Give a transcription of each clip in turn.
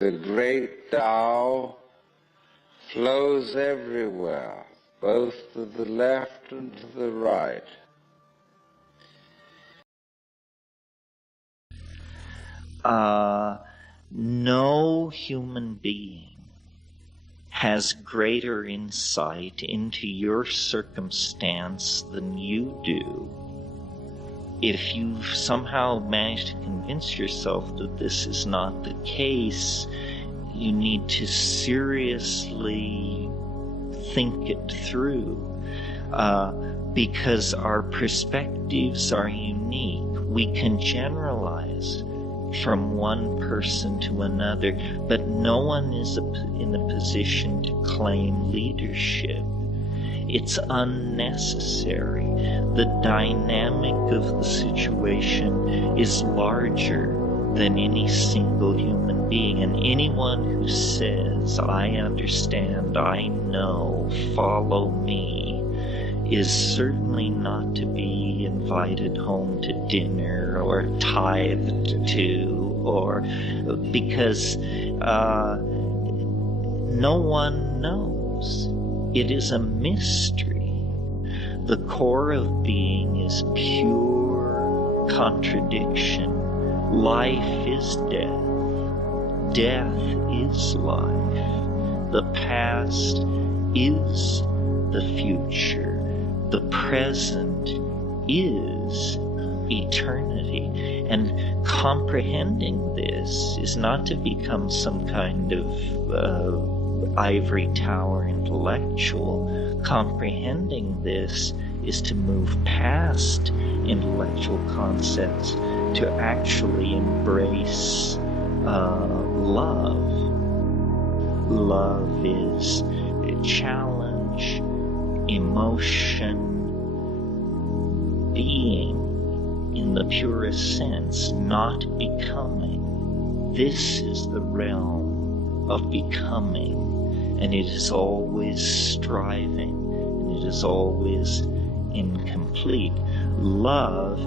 The great Tao flows everywhere, both to the left and to the right. No human being has greater insight into your circumstance than you do. If you've somehow managed to convince yourself that this is not the case, you need to seriously think it through, because our perspectives are unique. We can generalize from one person to another, but no one is in a position to claim leadership. It's unnecessary. The dynamic of the situation is larger than any single human being, and anyone who says, I understand, I know, follow me, is certainly not to be invited home to dinner or tithed to, or because no one knows. It is a mystery. The core of being is pure contradiction. Life is death. Death is life. The past is the future. The present is eternity. And comprehending this is not to become some kind of ivory tower intellectual. Comprehending this is to move past intellectual concepts to actually embrace love. Love is a challenge, emotion, being in the purest sense, not becoming. This is the realm of becoming, and it is always striving, and it is always incomplete. Love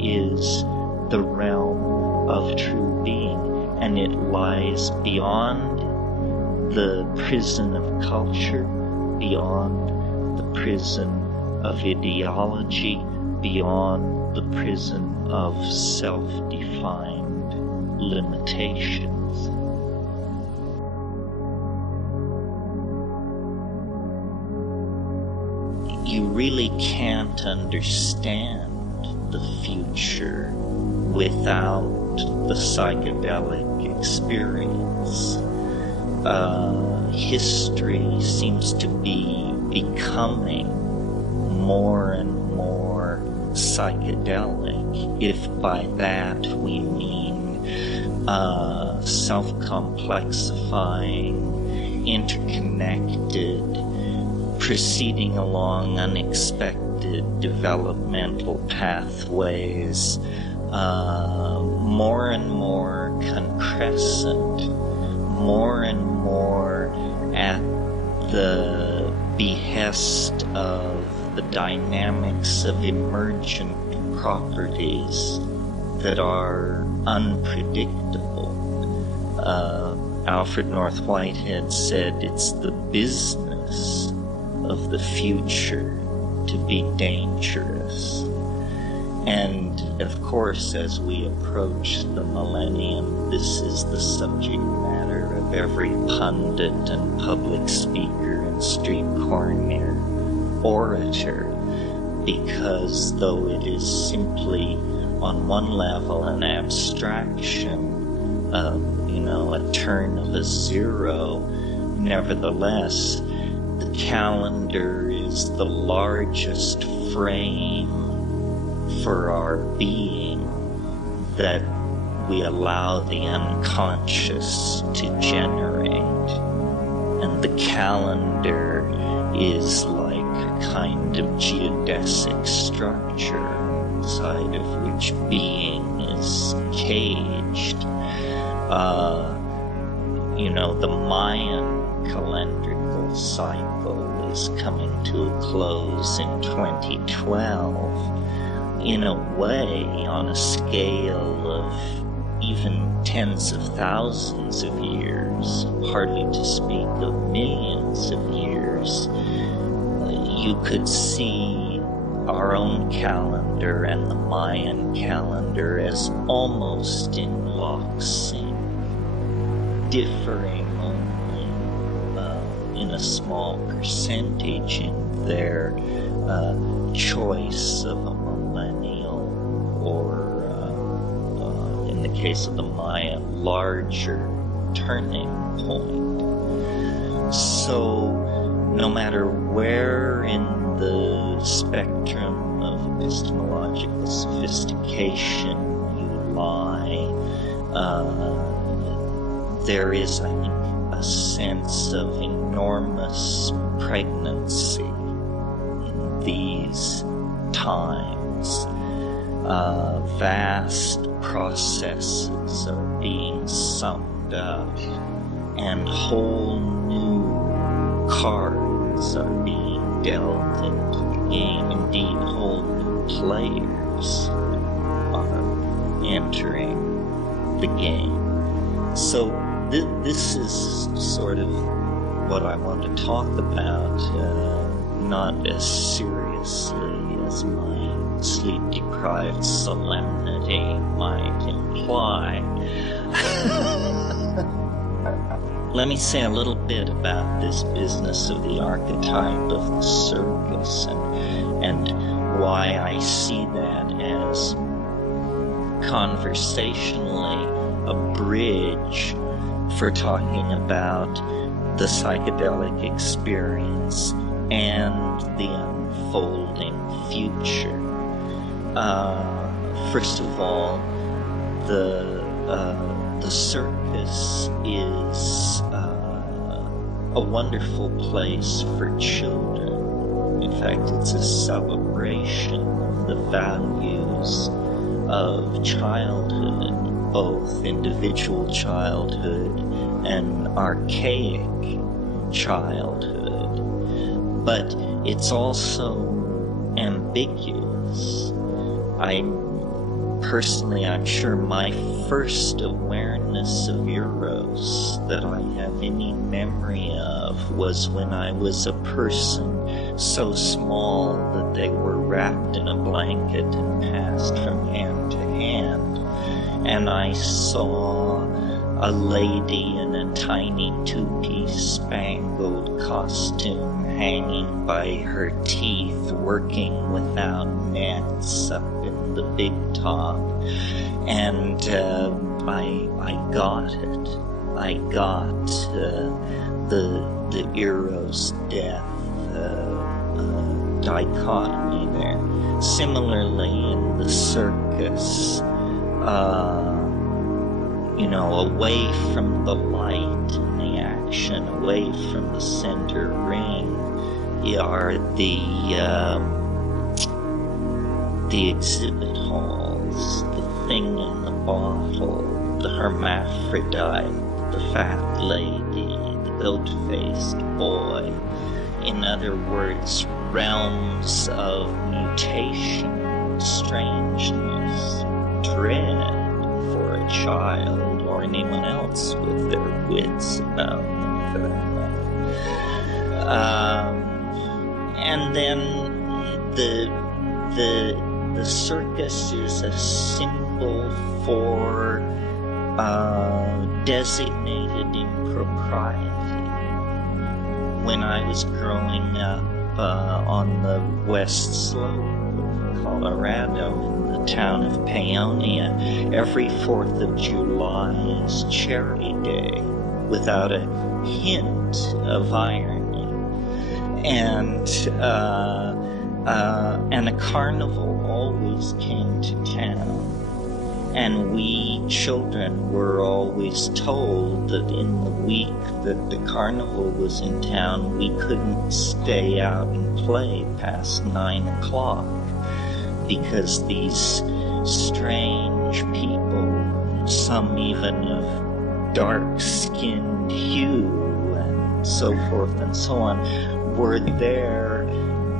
is the realm of true being, and it lies beyond the prison of culture, beyond the prison of ideology, beyond the prison of self-defined limitations. You really can't understand the future without the psychedelic experience. History seems to be becoming more and more psychedelic, if by that we mean self-complexifying, interconnected, proceeding along unexpected developmental pathways, more and more concrescent, more and more at the behest of the dynamics of emergent properties that are unpredictable. Alfred North Whitehead said it's the business of the future to be dangerous. And of course, as we approach the millennium, this is the subject matter of every pundit and public speaker and street corner orator, because though it is simply on one level an abstraction, a turn of a zero, nevertheless the calendar is the largest frame for our being that we allow the unconscious to generate. And the calendar is like a kind of geodesic structure inside of which being is caged. The Mayan calendrical cycle is coming to a close in 2012. In a way, on a scale of even tens of thousands of years, hardly to speak of millions of years, you could see our own calendar and the Mayan calendar as almost in lockstep, differing only in a small percentage in their choice of a millennial, or in the case of the Maya, larger turning point. So no matter where in the spectrum of epistemological sophistication you lie, there is, I think, a sense of enormous pregnancy in these times. Vast processes are being summed up, and whole new cards are being dealt into the game. Indeed, whole new players are entering the game. So this is sort of what I want to talk about, not as seriously as my sleep-deprived solemnity might imply. Let me say a little bit about this business of the archetype of the circus, and why I see that as conversationally a bridge for talking about the psychedelic experience and the unfolding future. First of all, the circus is a wonderful place for children. In fact, it's a celebration of the values of childhood, both individual childhood and archaic childhood. But it's also ambiguous. I'm sure my first awareness of Eros that I have any memory of was when I was a person so small that they were wrapped in a blanket and passed from hand to hand, and I saw a lady in a tiny two-piece spangled costume hanging by her teeth, working without nets up in the big top, and I got it. I got the Eros death dichotomy there. Similarly, in the circus, away from the light and the action, away from the center ring, are the exhibit halls, the thing in the bottle, the hermaphrodite, the fat lady, the goat-faced boy. In other words, realms of mutation, strangeness, dread for a child or anyone else with their wits about them, for that matter. And then the circus is a symbol for designated impropriety. When I was growing up on the west slope of Colorado, in the town of Paonia, every 4th of July is Cherry Day, without a hint of irony. And a carnival always came to town. And we children were always told that in the week that the carnival was in town, we couldn't stay out and play past 9 o'clock, because these strange people, some even of dark-skinned hue and so forth and so on, were there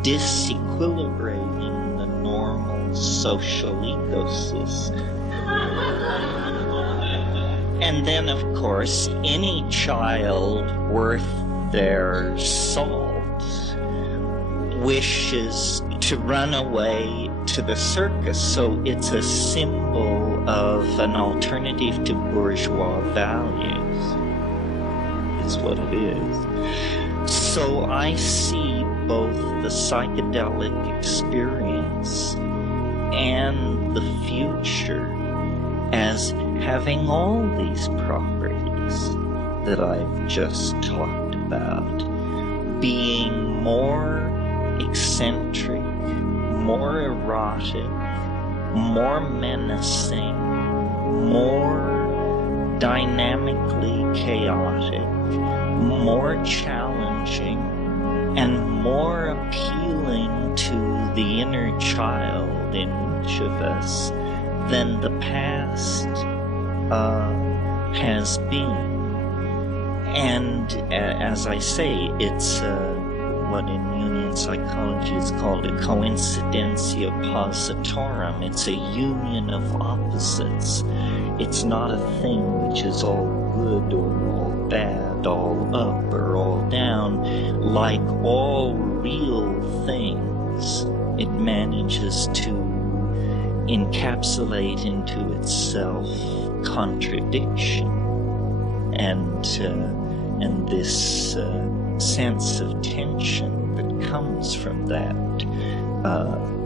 disequilibrating the normal social ecosystem. And then, of course, any child worth their salt wishes to run away to the circus. So it's a symbol of an alternative to bourgeois values, is what it is. So I see both the psychedelic experience and the future as having all these properties that I've just talked about, being more eccentric, more erotic, more menacing, more dynamically chaotic, more challenging, and more appealing to the inner child in each of us than the past has been. And as I say, it's what in Jungian psychology is called a coincidentia positorum. It's a union of opposites. It's not a thing which is all good or all bad, all up or all down. Like all real things, it manages to encapsulate into itself contradiction and this sense of tension that comes from that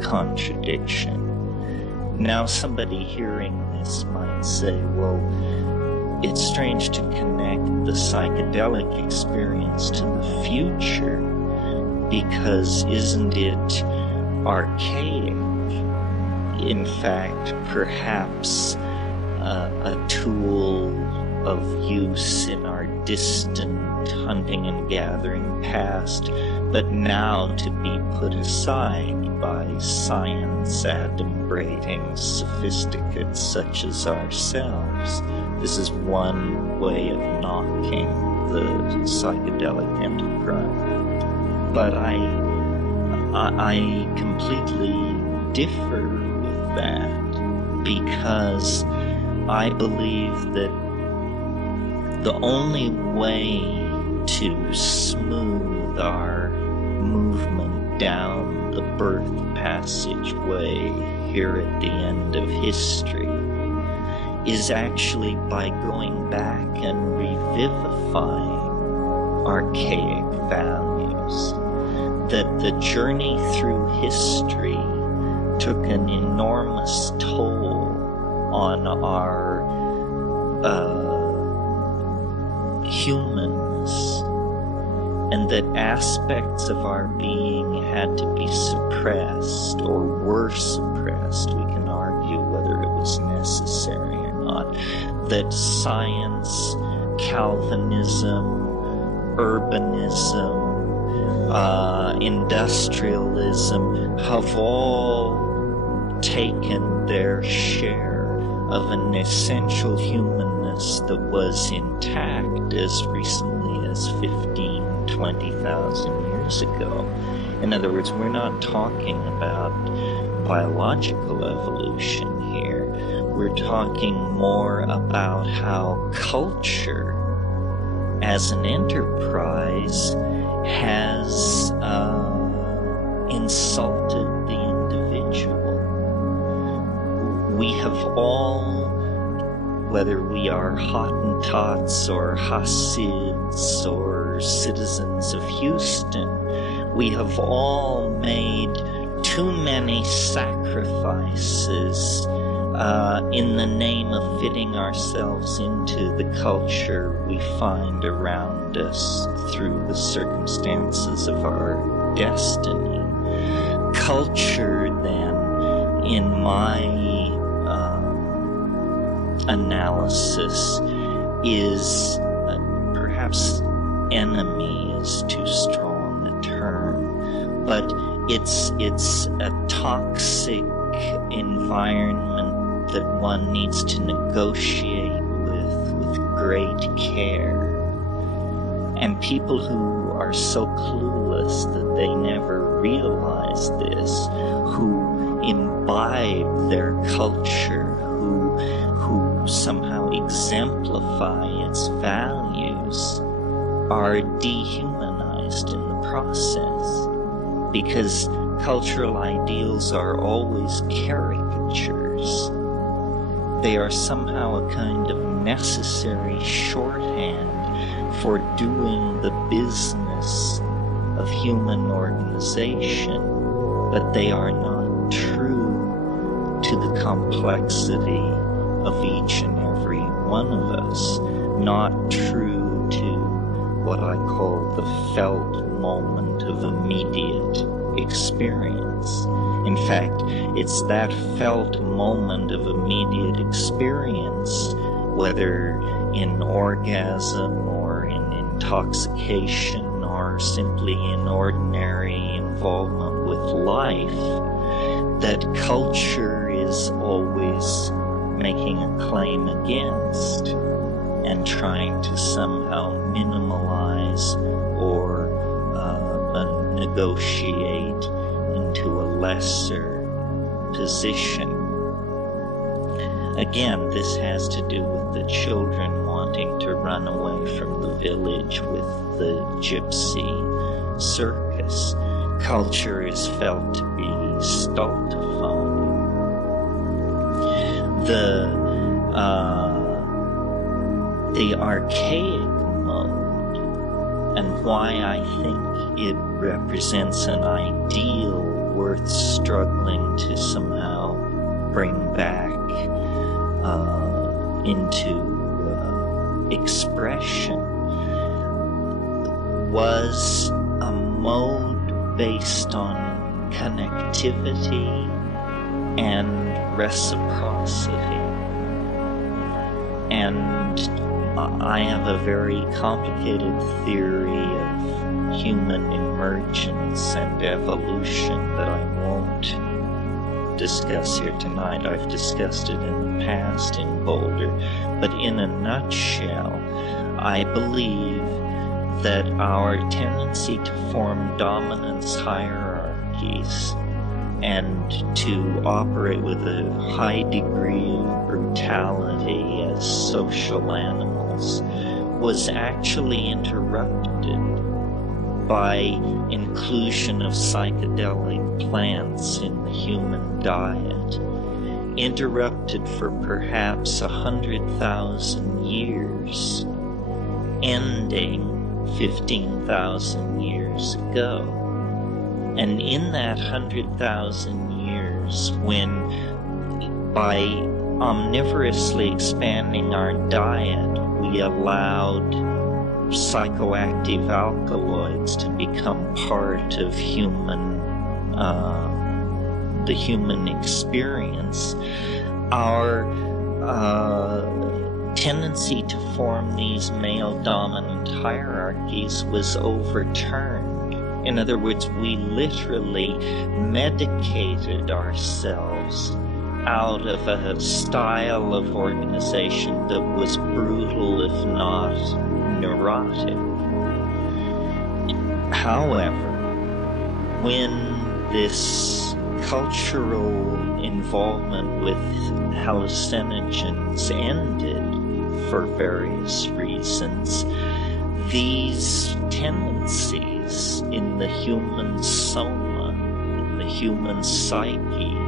contradiction. Now somebody hearing this might say, well, it's strange to connect the psychedelic experience to the future, because isn't it archaic? In fact, perhaps a tool of use in our distant hunting and gathering past, but now to be put aside by science adumbrating sophisticates such as ourselves. This is one way of knocking the psychedelic enterprise. But I completely differ with that, because I believe that the only way to smooth our movement down the birth passageway here at the end of history is actually by going back and revivifying archaic values. That the journey through history took an enormous toll on our humanness, and that aspects of our being had to be suppressed or were suppressed. We can argue whether it was necessary or not. That science, Calvinism, urbanism, industrialism have all taken their share of an essential humanness that was intact as recently as 15, 20,000 years ago. In other words, we're not talking about biological evolution here. We're talking more about how culture as an enterprise has insulted the individual. We have all, whether we are Hottentots or Hasids or citizens of Houston, we have all made too many sacrifices in the name of fitting ourselves into the culture we find around us through the circumstances of our destiny. Culture, then, in my analysis, is perhaps enemy is too strong a term, but it's a toxic environment that one needs to negotiate with great care. And people who are so clueless that they never realize this, who imbibe their culture, who somehow exemplify its values are dehumanized in the process, because cultural ideals are always caricatures. They are somehow a kind of necessary shorthand for doing the business of human organization, but they are not true to the complexity of each and every one of us, not true to what I call the felt moment of immediate experience. In fact, it's that felt moment of immediate experience, whether in orgasm or in intoxication or simply in ordinary involvement with life, that culture is always making a claim against and trying to somehow minimalize or negotiate into a lesser position. Again, this has to do with the children wanting to run away from the village with the gypsy circus. Culture is felt to be stultifying. The archaic mode, and why I think it represents an ideal worth struggling to somehow bring back into expression, was a mode based on connectivity and reciprocity. And I have a very complicated theory of human emergence and evolution that I won't discuss here tonight. I've discussed it in the past in Boulder. But in a nutshell, I believe that our tendency to form dominance hierarchies and to operate with a high degree of brutality as social animals was actually interrupted by inclusion of psychedelic plants in the human diet, interrupted for perhaps 100,000 years, ending 15,000 years ago. And in that 100,000 years, when by omnivorously expanding our diet, we allowed psychoactive alkaloids to become part of the human experience, our tendency to form these male-dominant hierarchies was overturned. In other words, we literally medicated ourselves out of a style of organization that was brutal, if not neurotic. However, when this cultural involvement with hallucinogens ended for various reasons, these tendencies in the human soma, in the human psyche,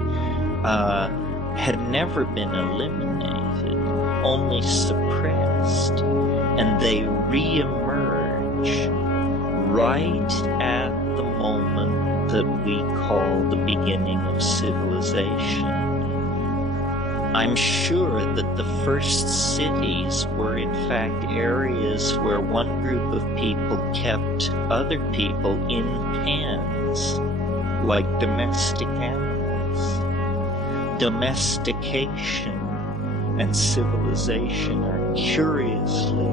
had never been eliminated, only suppressed, and they re-emerge right at the moment that we call the beginning of civilization. I'm sure that the first cities were in fact areas where one group of people kept other people in pens, like domestic animals. Domestication and civilization are curiously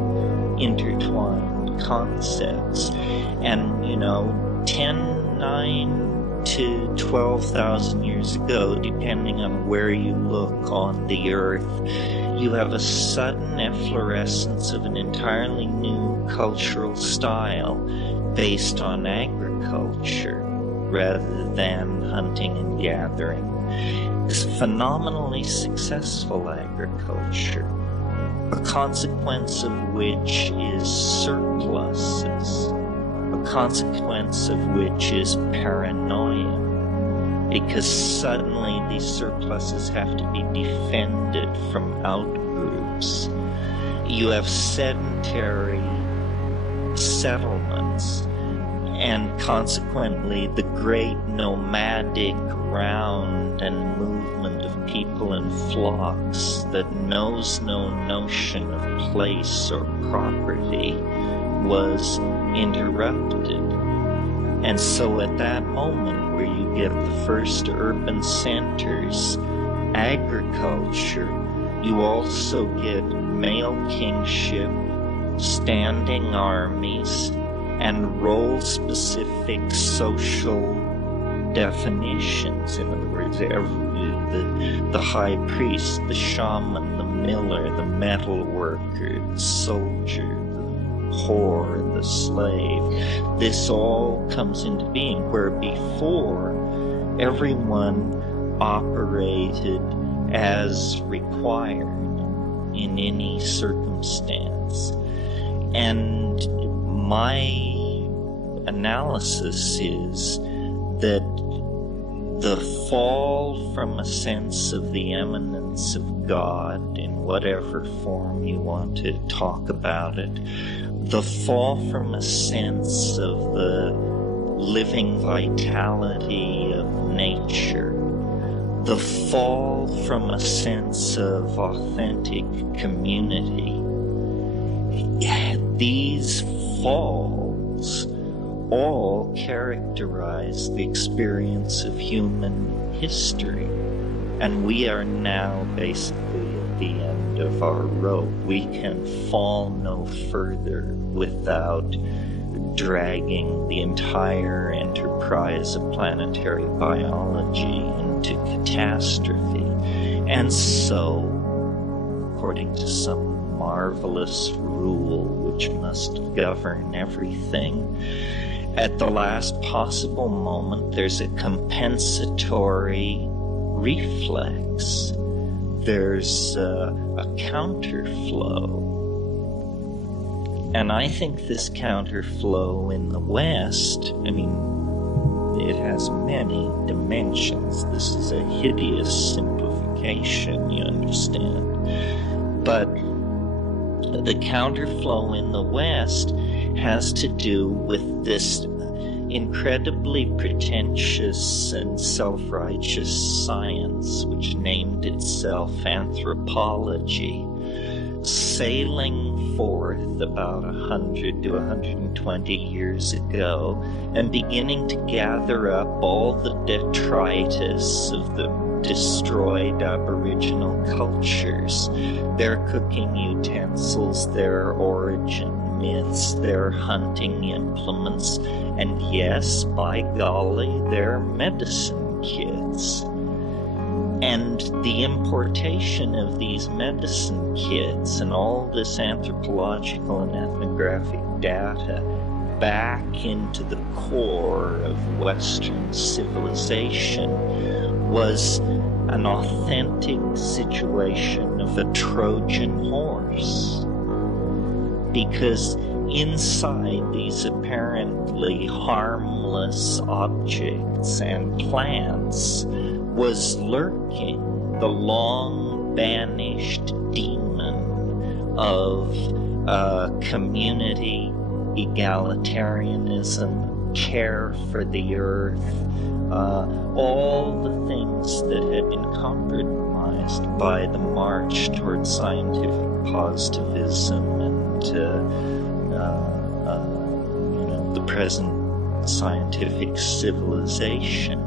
intertwined concepts. And, 9 to 12,000 years ago, depending on where you look on the earth, you have a sudden efflorescence of an entirely new cultural style based on agriculture rather than hunting and gathering. It's phenomenally successful agriculture. a consequence of which is surpluses, a consequence of which is paranoia, because suddenly these surpluses have to be defended from outgroups. You have sedentary settlements, and consequently the great nomadic round and movement of people in flocks that knows no notion of place or property was interrupted. And so at that moment where you get the first urban centers, agriculture, you also get male kingship, standing armies, and role-specific social definitions. In other words, the high priest, the shaman, the miller, the metal worker, the soldier, the whore, the slave. This all comes into being, where before everyone operated as required in any circumstance. And my analysis is that the fall from a sense of the eminence of God, in whatever form you want to talk about it, the fall from a sense of the living vitality of nature, the fall from a sense of authentic community, these falls all characterize the experience of human history. And we are now basically at the end of our rope. We can fall no further without dragging the entire enterprise of planetary biology into catastrophe. And so, according to some marvelous rule which must govern everything, at the last possible moment there's a compensatory reflex. There's a counterflow. And I think this counterflow in the West, I mean, it has many dimensions. This is a hideous simplification, you understand. But the counterflow in the West has to do with this incredibly pretentious and self-righteous science, which named itself anthropology, sailing forth about 100 to 120 years ago and beginning to gather up all the detritus of the destroyed Aboriginal cultures, their cooking utensils, their origin myths, their hunting implements, and yes, by golly, their medicine kits. And the importation of these medicine kits and all this anthropological and ethnographic data back into the core of Western civilization was an authentic situation of a Trojan horse. Because inside these apparently harmless objects and plants was lurking the long-banished demon of community, egalitarianism, care for the earth, all the things that had been compromised by the march towards scientific positivism and the present scientific civilization.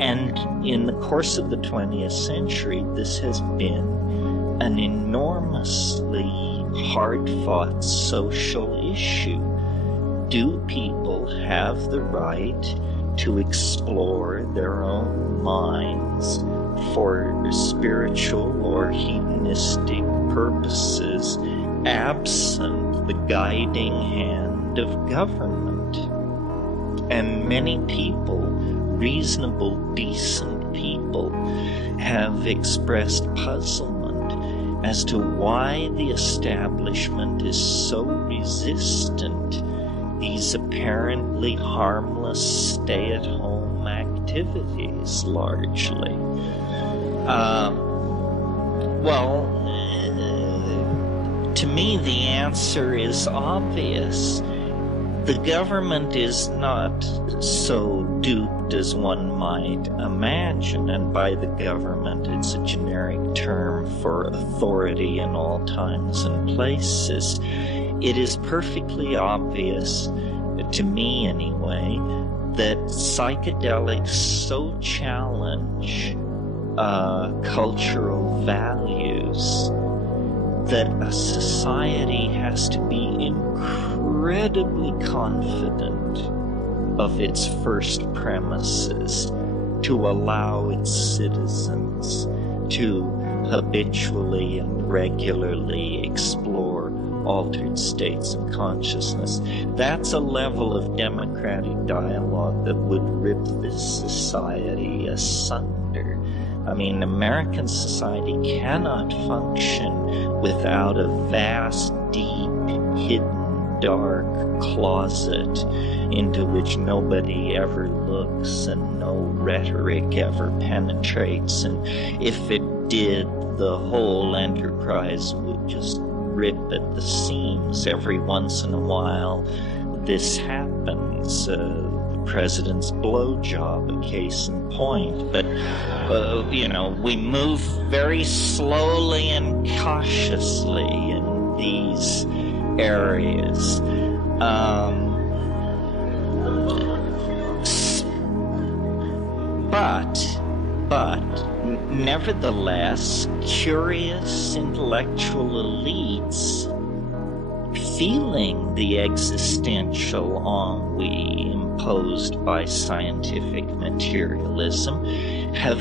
And in the course of the 20th century, this has been an enormously hard-fought social issue. Do people have the right to explore their own minds for spiritual or hedonistic purposes, absent the guiding hand of government? And many people, reasonable, decent people, have expressed puzzlement as to why the establishment is so resistant these apparently harmless stay-at-home activities, largely. To me, the answer is obvious. The government is not so duped as one might imagine, and by the government, it's a generic term for authority in all times and places. It is perfectly obvious, to me anyway, that psychedelics so challenge cultural values that a society has to be incredibly confident of its first premises to allow its citizens to habitually and regularly explore altered states of consciousness. That's a level of democratic dialogue that would rip this society asunder. I mean, American society cannot function without a vast, deep, hidden, dark closet into which nobody ever looks and no rhetoric ever penetrates. And if it did, the whole enterprise would just rip at the seams. Every once in a while, this happens. The president's blowjob, a case in point. But, we move very slowly and cautiously in these areas. But nevertheless, curious intellectual elites feeling the existential ennui imposed by scientific materialism have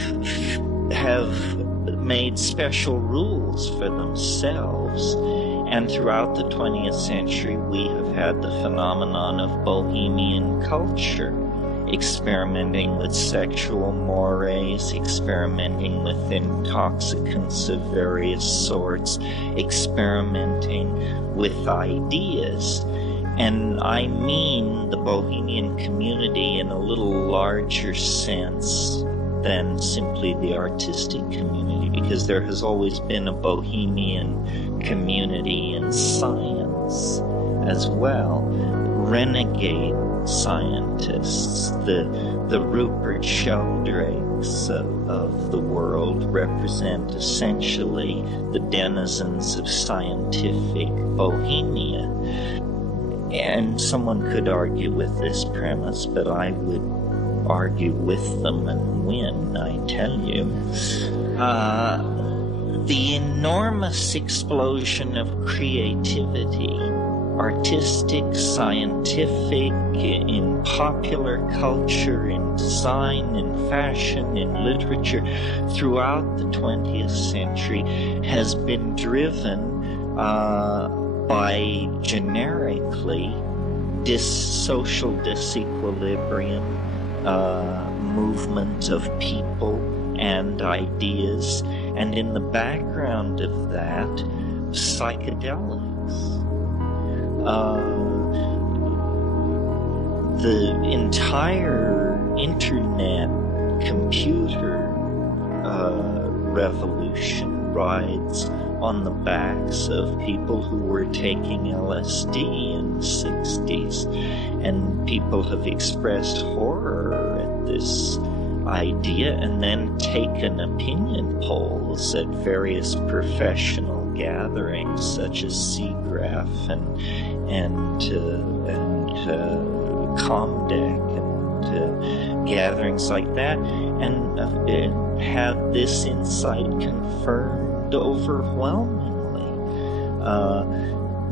made special rules for themselves. And throughout the 20th century, we have had the phenomenon of bohemian culture, experimenting with sexual mores, experimenting with intoxicants of various sorts, experimenting with ideas. And I mean the bohemian community in a little larger sense than simply the artistic community, because there has always been a bohemian community in science as well. Renegade scientists, the Rupert Sheldrake's of the world, represent essentially the denizens of scientific Bohemia. And someone could argue with this premise, but I would argue with them and win, I tell you. The enormous explosion of creativity, artistic, scientific, in popular culture, in design, in fashion, in literature, throughout the 20th century has been driven by generically social disequilibrium, movement of people and ideas, and in the background of that, psychedelics. The entire internet computer revolution rides on the backs of people who were taking LSD in the 60s, and people have expressed horror at this idea and then taken opinion polls at various professional gatherings such as SIGGRAPH and Comdeck and gatherings like that, and had this insight confirmed overwhelmingly.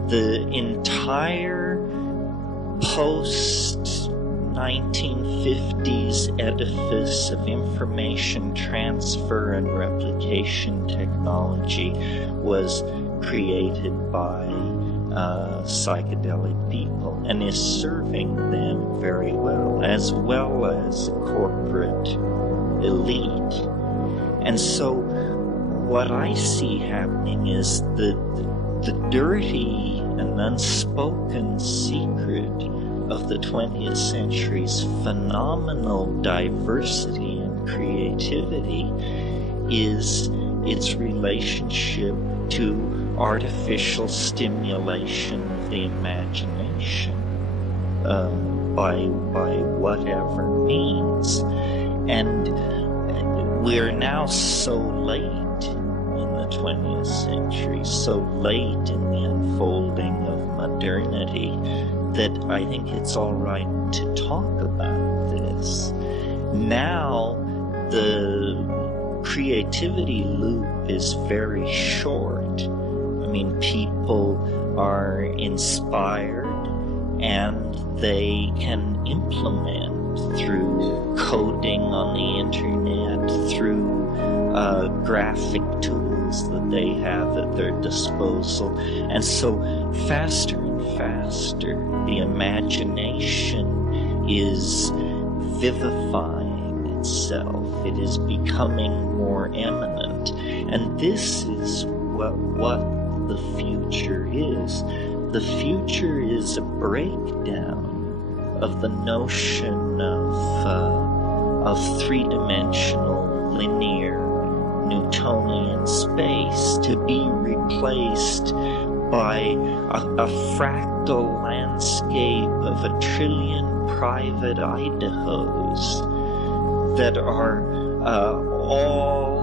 The entire post-1950s edifice of information transfer and replication technology was created by psychedelic people and is serving them very well as corporate elite. And so what I see happening is the dirty and unspoken secret of the 20th century's phenomenal diversity and creativity is its relationship to artificial stimulation of the imagination by whatever means. And we're now so late in the 20th century, so late in the unfolding of modernity, that I think it's all right to talk about this. Now, the creativity loop is very short. I mean, people are inspired and they can implement through coding on the internet, through graphic tools that they have at their disposal. And so faster and faster, the imagination is vivifying itself. It is becoming more eminent. And this is what the future is. The future is a breakdown of the notion of three-dimensional, linear, Newtonian space to be replaced by a fractal landscape of a trillion private Idahos that are all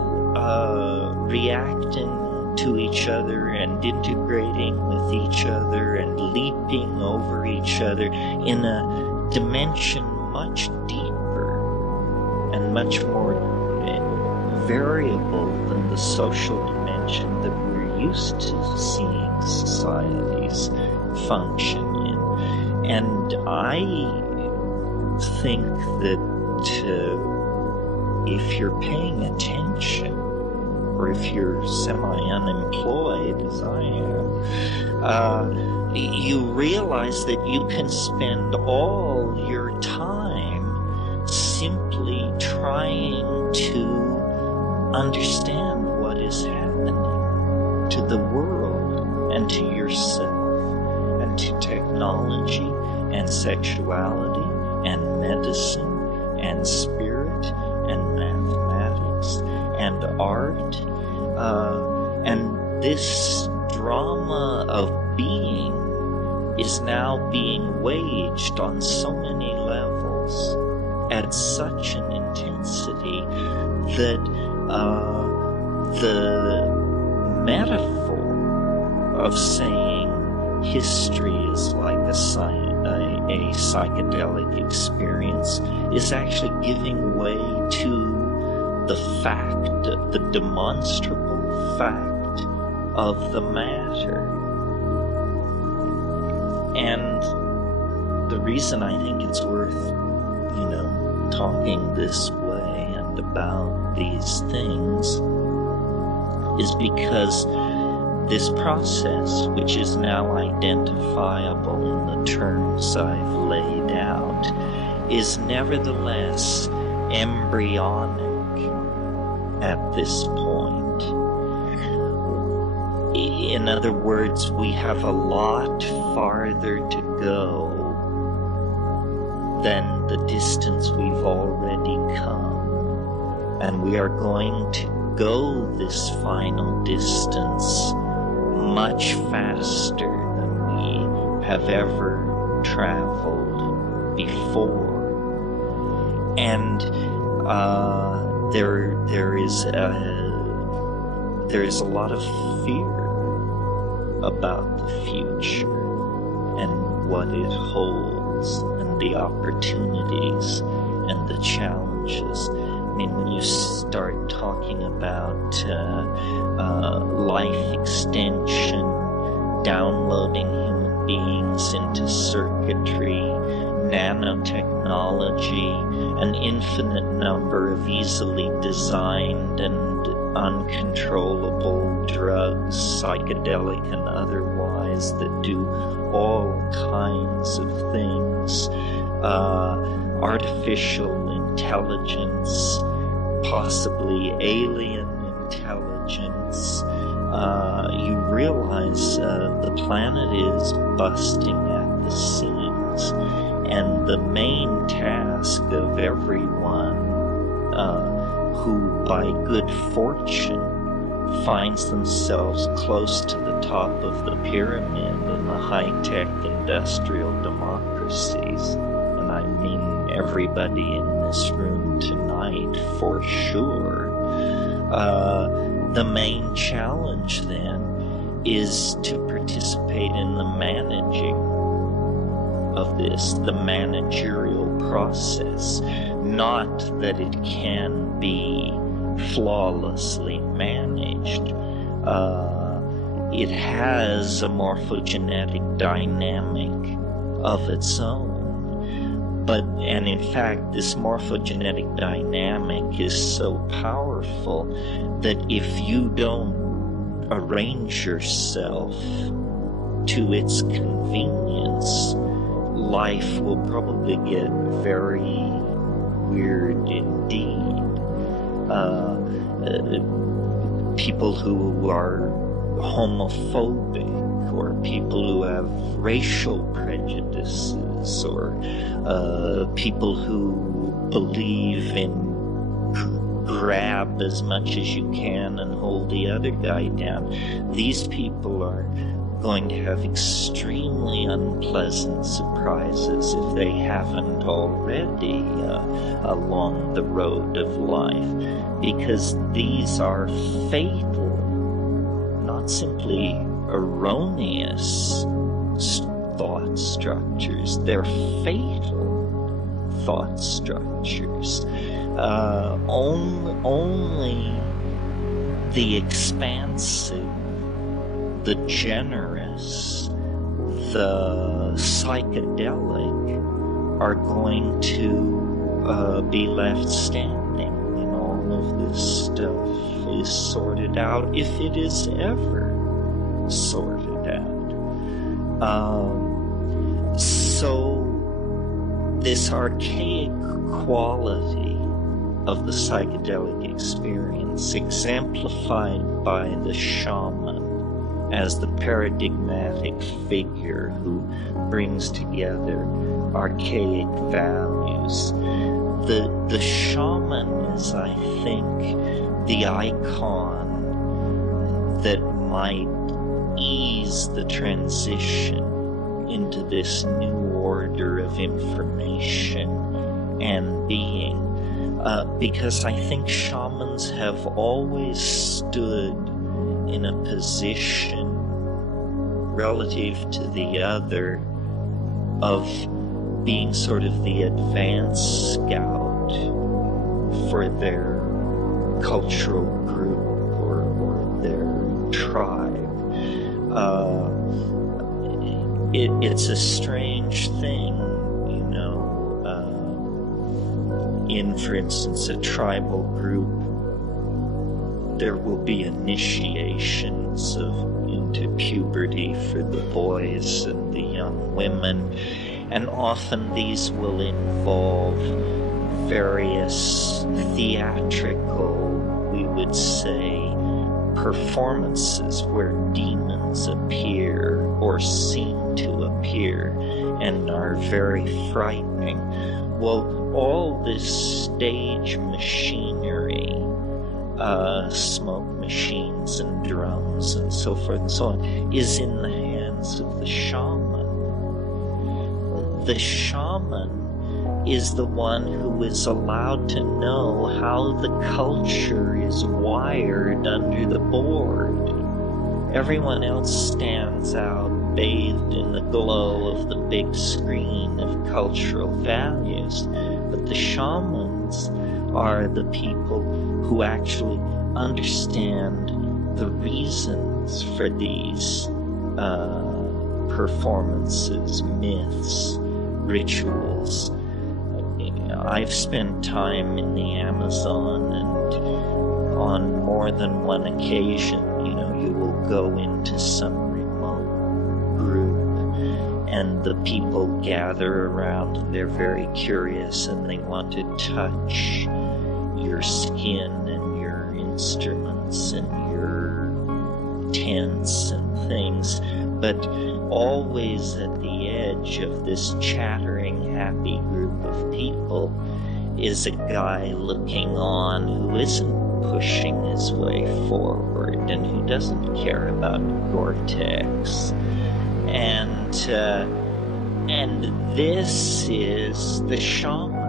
reacting to each other and integrating with each other and leaping over each other in a dimension much deeper and much more variable than the social dimension that we're used to seeing societies function in. And I think that if you're paying attention, or if you're semi-unemployed, as I am, you realize that you can spend all your time simply trying to understand what is happening to the world and to yourself and to technology and sexuality and medicine and spirit and mathematics and art. And this drama of being is now being waged on so many levels at such an intensity that the metaphor of saying history is like a psychedelic experience is actually giving way to the fact, the demonstrable fact of the matter. And the reason I think it's worth, talking this way and about these things is because this process, which is now identifiable in the terms I've laid out, is nevertheless embryonic at this point. In other words, we have a lot farther to go than the distance we've already come. And we are going to go this final distance much faster than we have ever traveled before. And there is a lot of fear about the future and what it holds and the opportunities and the challenges. I mean, when you start talking about life extension, downloading human beings into circuitry, nanotechnology, an infinite number of easily designed and uncontrollable drugs, psychedelic and otherwise, that do all kinds of things, artificial intelligence, possibly alien intelligence, intelligence, you realize the planet is busting at the seams, and the main task of everyone who by good fortune finds themselves close to the top of the pyramid in the high-tech industrial democracies, and I mean everybody in this room tonight for sure, the main challenge then is to participate in the managing of this, the managerial process. Not that it can be flawlessly managed. It has a morphogenetic dynamic of its own. And in fact, this morphogenetic dynamic is so powerful that if you don't arrange yourself to its convenience, life will probably get very weird indeed. People who are homophobic, or people who have racial prejudices, or people who believe in grab as much as you can and hold the other guy down. These people are going to have extremely unpleasant surprises if they haven't already along the road of life, because these are fatal, not simply erroneous thought structures, they're fatal thought structures. Only the expansive, the generous, the psychedelic are going to be left standing, and all of this stuff is sorted out, if it is ever sorted out. So this archaic quality of the psychedelic experience, exemplified by the shaman as the paradigmatic figure who brings together archaic values. The shaman is, I think, the icon that might ease the transition into this new order of information and being, because I think shamans have always stood in a position relative to the other of being sort of the advance scout for their cultural group or their tribe. It's a strange thing, you know, in, for instance, a tribal group, there will be initiations into puberty for the boys and the young women, and often these will involve various theatrical, we would say, performances where demons appear or seem to appear and are very frightening. Well, all this stage machinery, smoke machines and drums and so forth and so on, is in the hands of the shaman. The shaman is the one who is allowed to know how the culture is wired under the board. Everyone else stands out bathed in the glow of the big screen of cultural values, but the shamans are the people who actually understand the reasons for these performances, myths, rituals. I've spent time in the Amazon, and on more than one occasion, you know, you will go into some remote group and the people gather around and they're very curious and they want to touch your skin and your instruments and your tents and things, but always at the edge of this chattering, happy group of people is a guy looking on who isn't pushing his way forward and who doesn't care about Gore-Tex. And this is the shaman.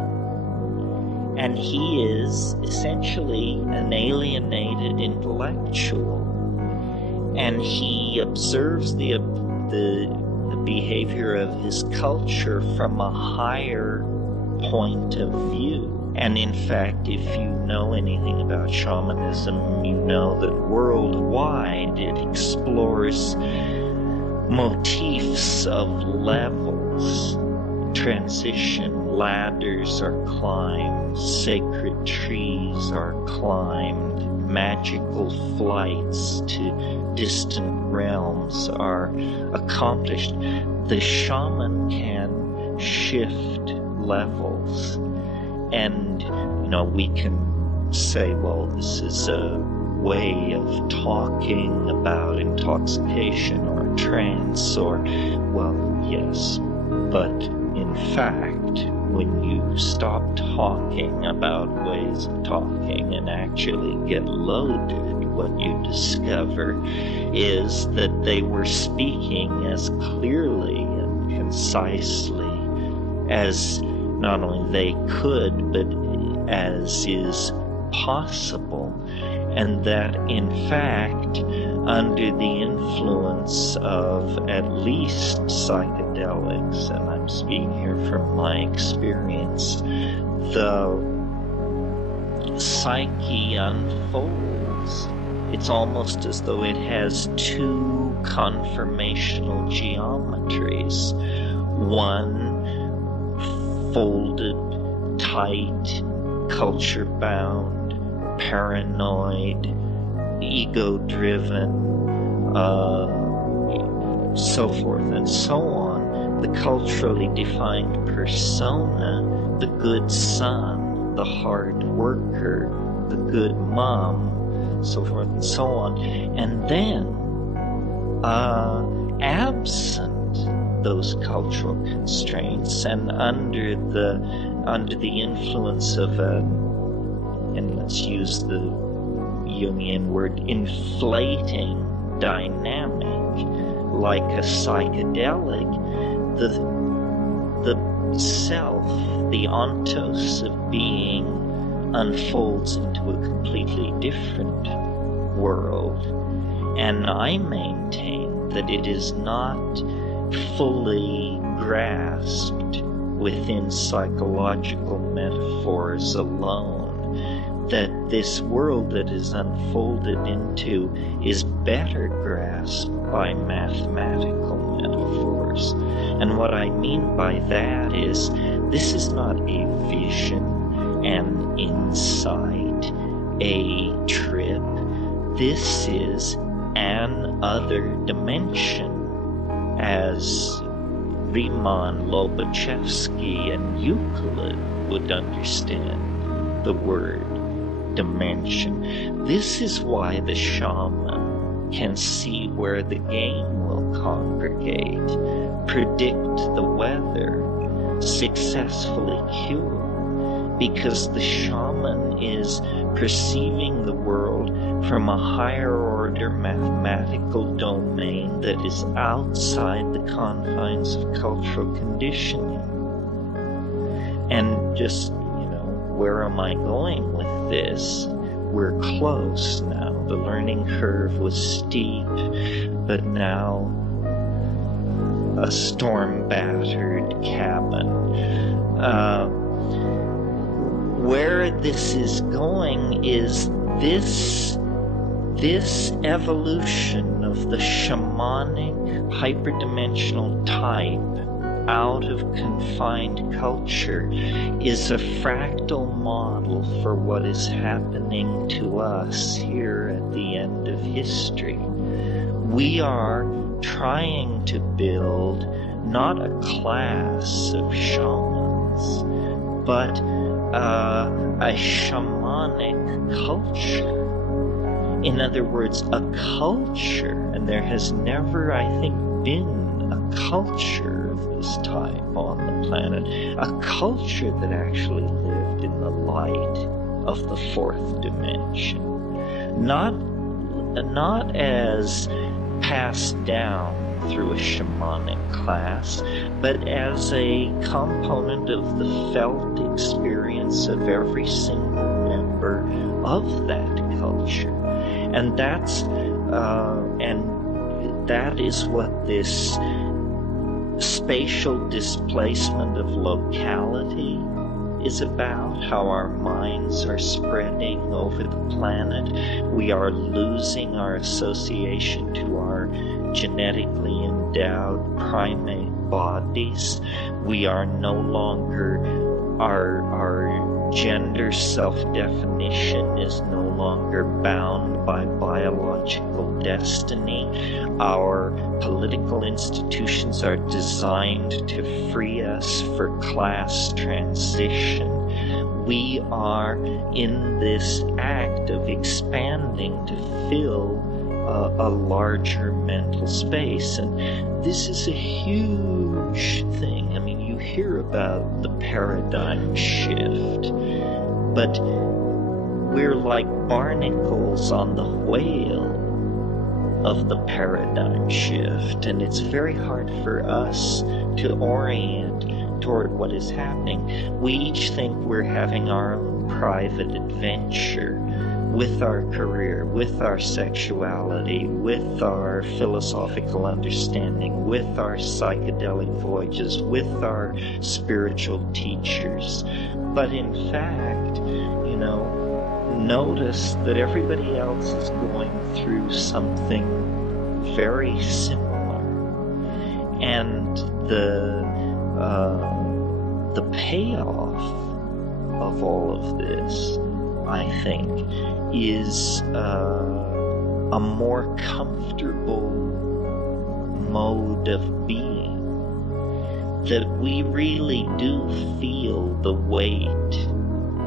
And he is essentially an alienated intellectual. And he observes the behavior of his culture from a higher point of view. And in fact, if you know anything about shamanism, you know that worldwide it explores motifs of levels, transition, ladders are climbed, sacred trees are climbed, magical flights to distant realms are accomplished. The shaman can shift levels, and we can say, well, this is a way of talking about intoxication or trance, or, well, yes, but in fact, when you stop talking about ways of talking and actually get loaded, what you discover is that they were speaking as clearly and concisely as not only they could, but as is possible. And that, in fact, under the influence of at least psychedelics, and I'm speaking here from my experience, the psyche unfolds. It's almost as though it has two conformational geometries. One folded, tight, culture-bound, paranoid, ego-driven, so forth and so on. The culturally defined persona, the good son, the hard worker, the good mom, so forth and so on. And then, absent those cultural constraints and under the influence of and let's use the Jungian word, inflating dynamic, like a psychedelic, the self, the ontos of being, unfolds into a completely different world. And I maintain that it is not fully grasped within psychological metaphors alone, that this world that is unfolded into is better grasped by mathematical metaphors. And what I mean by that is, this is not a vision, an insight, a trip. This is an other dimension, as Riemann, Lobachevsky, and Euclid would understand the word dimension. This is why the shaman can see where the game will congregate, predict the weather, successfully cure, because the shaman is perceiving the world from a higher order mathematical domain that is outside the confines of cultural conditioning. And just, where am I going with this? We're close now. The learning curve was steep, but now a storm-battered cabin. Where this is going is this evolution of the shamanic hyperdimensional type out of confined culture is a fractal model for what is happening to us here at the end of history. We are trying to build not a class of shamans, but a shamanic culture. In other words, a culture, and there has never, I think, been a culture of this type on the planet, a culture that actually lived in the light of the fourth dimension. Not as passed down through a shamanic class, but as a component of the felt experience of every single member of that culture. And that is what this spatial displacement of locality is about, how our minds are spreading over the planet. We are losing our association to our genetically endowed primate bodies. We are no longer, our gender self-definition is no longer bound by biological destiny. Our political institutions are designed to free us for class transition. We are in this act of expanding to fill a larger mental space, and this is a huge thing. I mean, you hear about the paradigm shift, but we're like barnacles on the whale of the paradigm shift, and it's very hard for us to orient toward what is happening. We each think we're having our own private adventure with our career, with our sexuality, with our philosophical understanding, with our psychedelic voyages, with our spiritual teachers. But in fact, notice that everybody else is going through something very similar. And the payoff of all of this, I think, is a more comfortable mode of being, that we really do feel the weight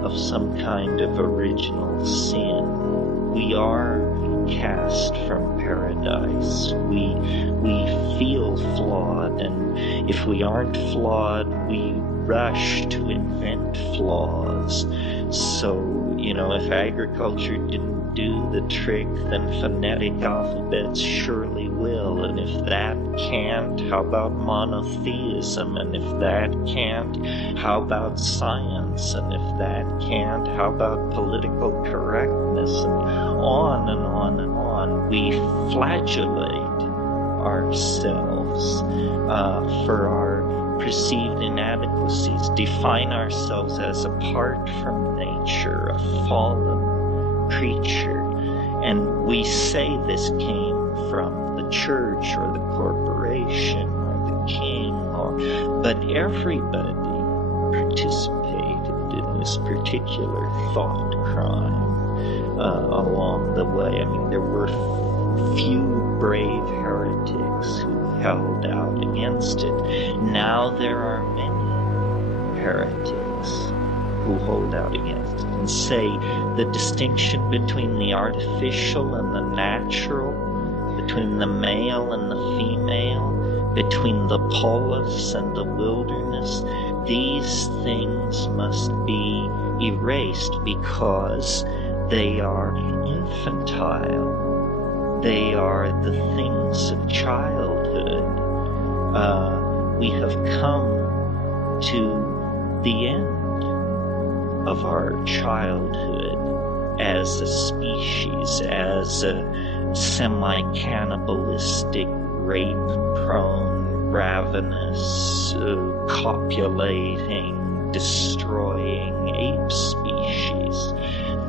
of some kind of original sin. We are cast from paradise. We feel flawed, and if we aren't flawed, we rush to invent flaws. So, if agriculture didn't do the trick, then phonetic alphabets surely will. And if that can't, how about monotheism? And if that can't, how about science? And if that can't, how about political correctness? And on and on and on. We flagellate ourselves for our perceived inadequacies, define ourselves as apart from nature, a fallen creature. And we say this came from the church or the corporation or the king, but everybody participated in this particular thought crime along the way. I mean, there were few brave heretics who held out against it. Now there are many heretics who hold out against it and say the distinction between the artificial and the natural, between the male and the female, between the polis and the wilderness, these things must be erased because they are infantile. They are the things of childhood. We have come to the end of our childhood as a species, as a semi-cannibalistic, rape-prone, ravenous, copulating, destroying ape species.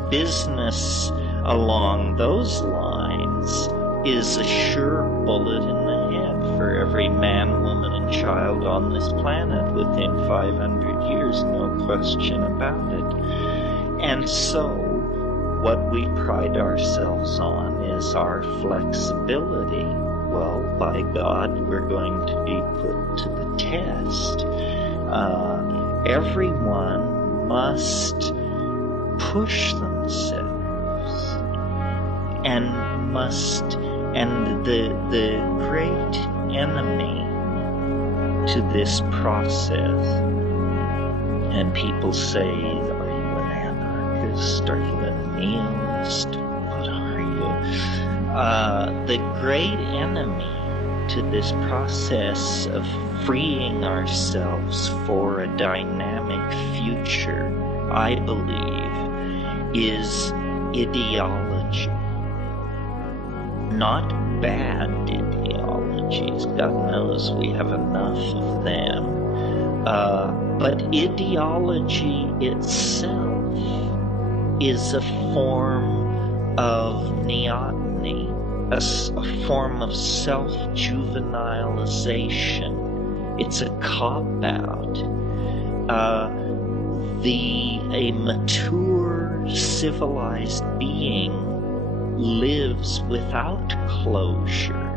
Business along those lines is a sure bullet in the head for every man, woman, and child on this planet within 500 years, no question about it. And so, what we pride ourselves on is our flexibility. Well, by God, we're going to be put to the test. Everyone must push themselves and the great enemy to this process, and people say, are you an anarchist? Are you a nihilist? What are you? The great enemy to this process of freeing ourselves for a dynamic future, I believe, is ideology. Not bad ideologies, God knows we have enough of them, but ideology itself is a form of neoteny, a form of self-juvenilization. It's a cop-out. A mature, civilized being lives without closure,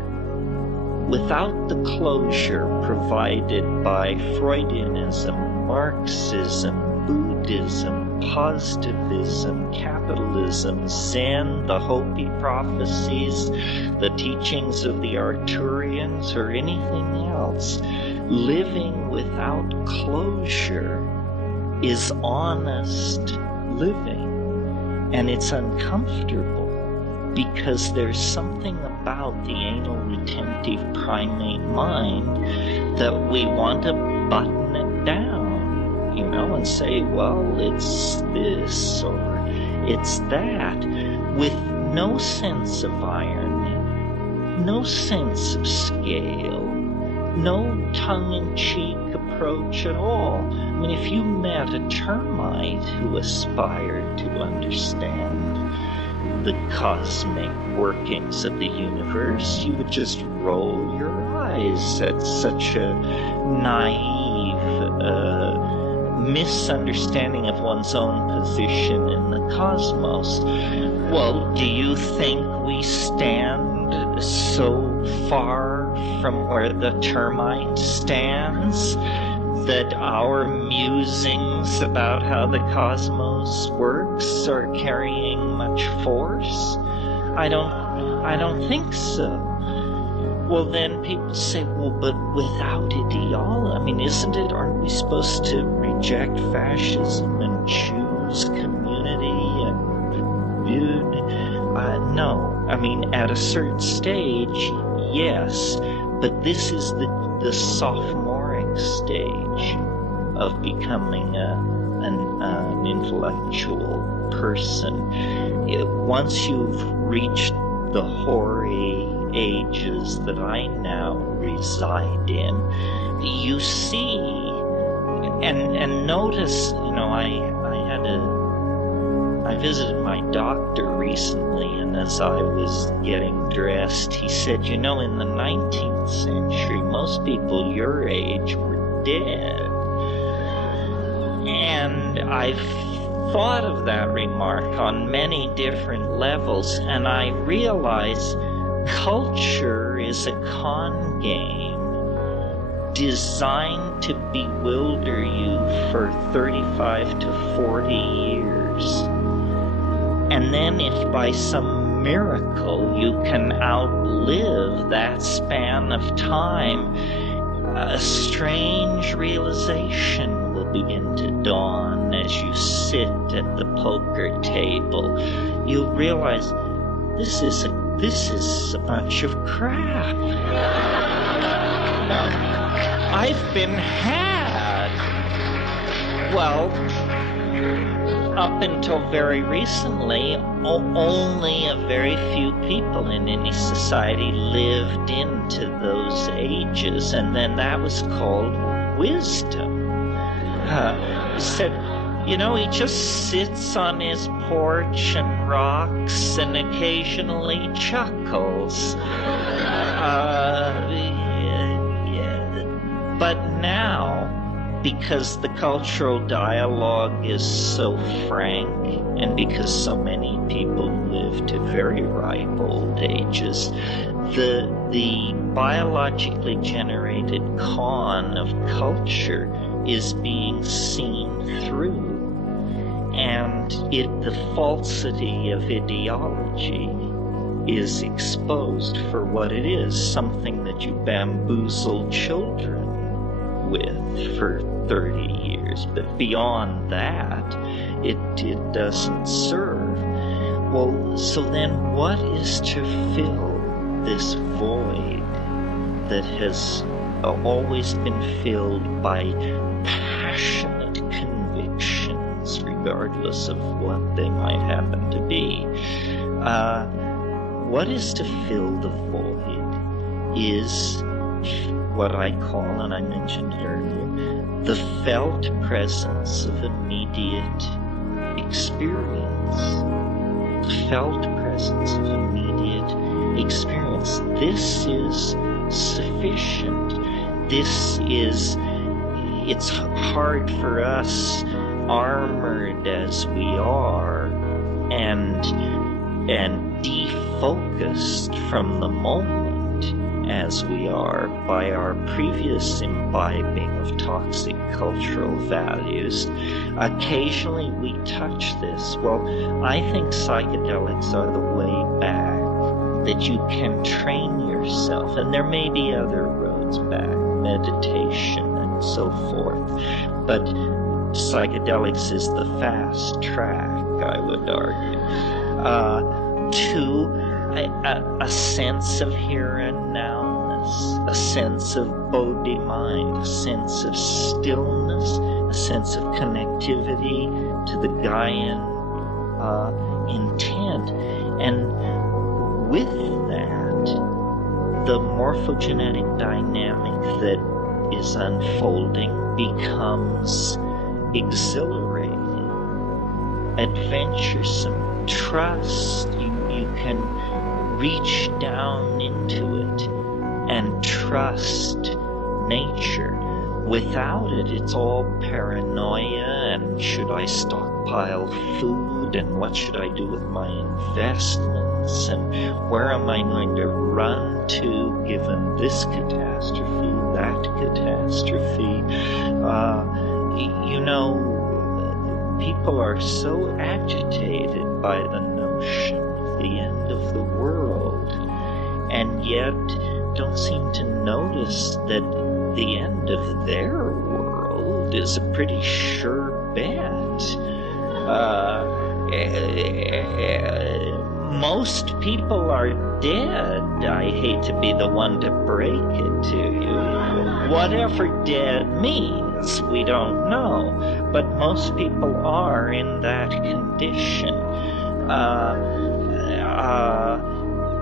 without the closure provided by Freudianism, Marxism, Buddhism, positivism, capitalism, Zen, the Hopi prophecies, the teachings of the Arturians, or anything else. Living without closure is honest living, and it's uncomfortable because there's something about the anal retentive primate mind that we want to button it down, you know, and say, well, it's this or it's that, with no sense of irony, no sense of scale, no tongue-in-cheek approach at all. I mean, if you met a termite who aspired to understand the cosmic workings of the universe, you would just roll your eyes at such a naive misunderstanding of one's own position in the cosmos. Well, do you think we stand so far from where the termite stands that our musings about how the cosmos works are carrying much force? I don't think so. Well, then people say, well, but without ideology, I mean, aren't we supposed to reject fascism and choose community and no. I mean, at a certain stage, yes, but this is the sophomoric stage of becoming an intellectual person. Once you've reached the hoary ages that I now reside in, you see and notice, you know, I visited my doctor recently, and as I was getting dressed, he said, you know, in the 19th century, most people your age were dead. And I've thought of that remark on many different levels, and I realize culture is a con game designed to bewilder you for 35 to 40 years. And then if by some miracle you can outlive that span of time, a strange realization will begin to dawn as you sit at the poker table. You'll realize this is a bunch of crap. I've been had. Well, up until very recently, only a very few people in any society lived into those ages, and then that was called wisdom. He said, you know, he just sits on his porch and rocks and occasionally chuckles. But now, because the cultural dialogue is so frank, and because so many people live to very ripe old ages, the biologically generated con of culture is being seen through, and the falsity of ideology is exposed for what it is, something that you bamboozle children with for 30 years. But beyond that, it doesn't serve. Well, so then what is to fill this void that has always been filled by passionate convictions, regardless of what they might happen to be? What is to fill the void is what I call, and I mentioned it earlier, the felt presence of immediate experience. The felt presence of immediate experience. This is sufficient. It's hard for us, armored as we are, and defocused from the moment as we are by our previous imbibing of toxic cultural values. Occasionally we touch this. Well, I think psychedelics are the way back, that you can train yourself, and there may be other roads back, meditation and so forth, but psychedelics is the fast track, I would argue, to a sense of here and nowness, a sense of bodhi mind, a sense of stillness, a sense of connectivity to the Gaian intent. And with that, the morphogenetic dynamic that is unfolding becomes exhilarating, adventuresome, trust. You can reach down into it and trust nature. Without it, it's all paranoia, and should I stockpile food, and what should I do with my investments, and where am I going to run to given this catastrophe, that catastrophe. People are so agitated by the notion of the end of the world, and yet don't seem to notice that the end of their world is a pretty sure bet. Most people are dead. I hate to be the one to break it to you. Whatever dead means, we don't know. But most people are in that condition.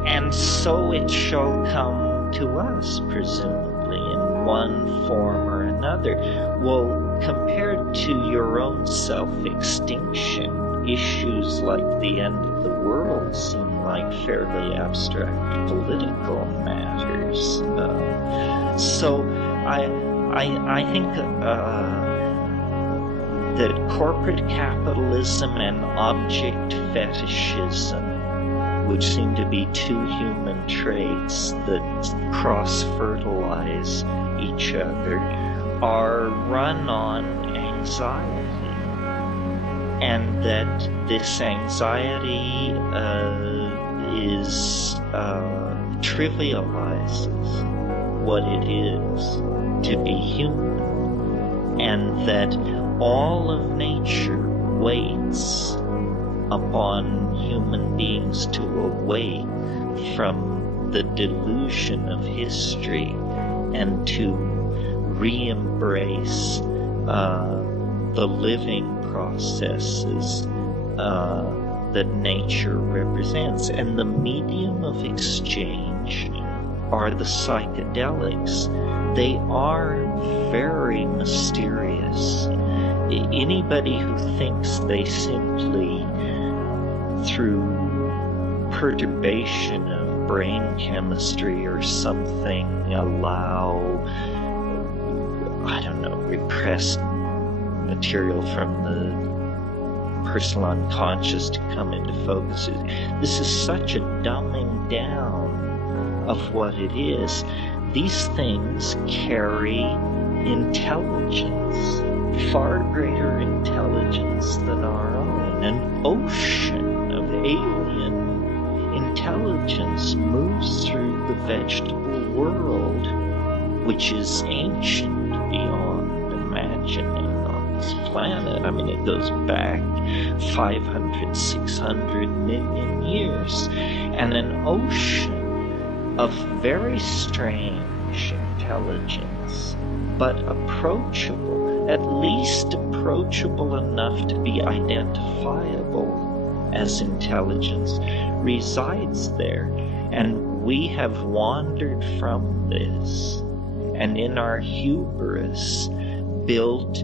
And so it shall come to us, presumably, in one form or another. Well, compared to your own self-extinction, issues like the end of the world seem like fairly abstract political matters. So I think that corporate capitalism and object fetishism, which seem to be two human traits that cross-fertilize each other, are run on anxiety, and that this anxiety trivializes what it is to be human, and that all of nature waits upon human beings to awake from the delusion of history and to re-embrace the living processes that nature represents. And the medium of exchange are the psychedelics. They are very mysterious. Anybody who thinks they simply, through perturbation of brain chemistry or something, allow, repressed material from the personal unconscious to come into focus. This is such a dumbing down of what it is. These things carry intelligence, far greater intelligence than our own, an ocean of alien intelligence moves through the vegetable world, which is ancient beyond imagining on this planet. I mean, it goes back 500, 600 million years, and an ocean of very strange intelligence, but approachable, at least approachable enough to be identifiable as intelligence, resides there. And we have wandered from this, and in our hubris built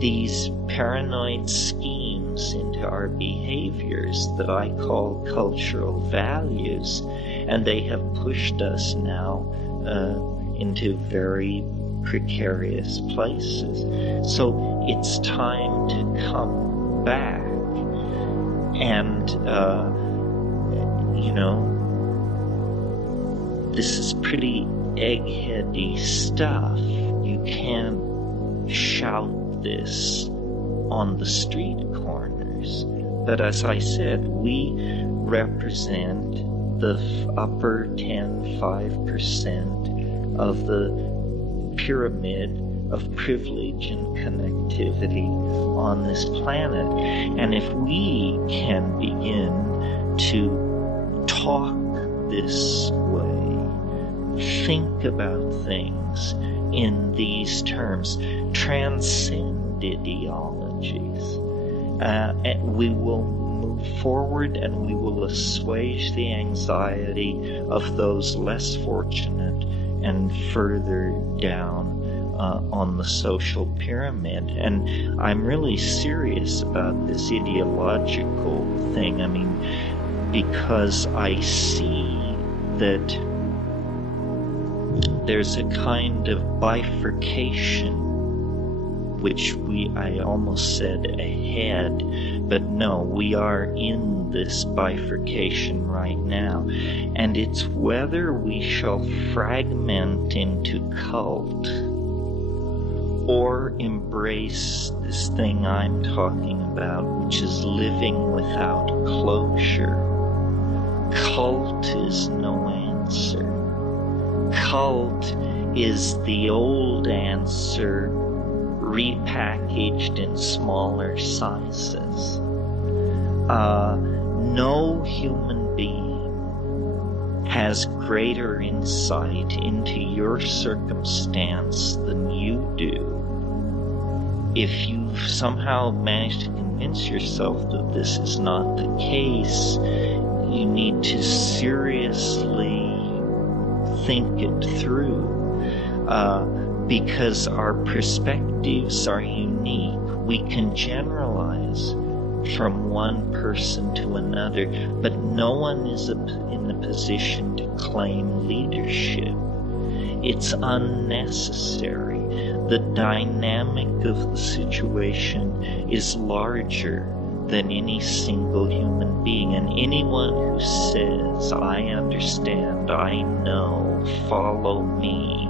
these paranoid schemes into our behaviors that I call cultural values, and they have pushed us now into very precarious places. So it's time to come back. And, this is pretty eggheady stuff. You can't shout this on the street corners. But as I said, we represent the upper 5% of the pyramid of privilege and connectivity on this planet. And if we can begin to talk this way, think about things in these terms, transcend ideologies, we will move forward, and we will assuage the anxiety of those less fortunate and further down on the social pyramid. And I'm really serious about this ideological thing. I mean, because I see that there's a kind of bifurcation, which I almost said ahead, but no, we are in this bifurcation right now. And it's whether we shall fragment into cult or embrace this thing I'm talking about, which is living without closure. Cult is no answer. Cult is the old answer repackaged in smaller sizes. No human being has greater insight into your circumstance than you do. If you've somehow managed to convince yourself that this is not the case, you need to seriously think it through, because our perspectives are unique. We can generalize from one person to another, but no one is in a position to claim leadership. It's unnecessary. The dynamic of the situation is larger than any single human being, and anyone who says, I understand, I know, follow me,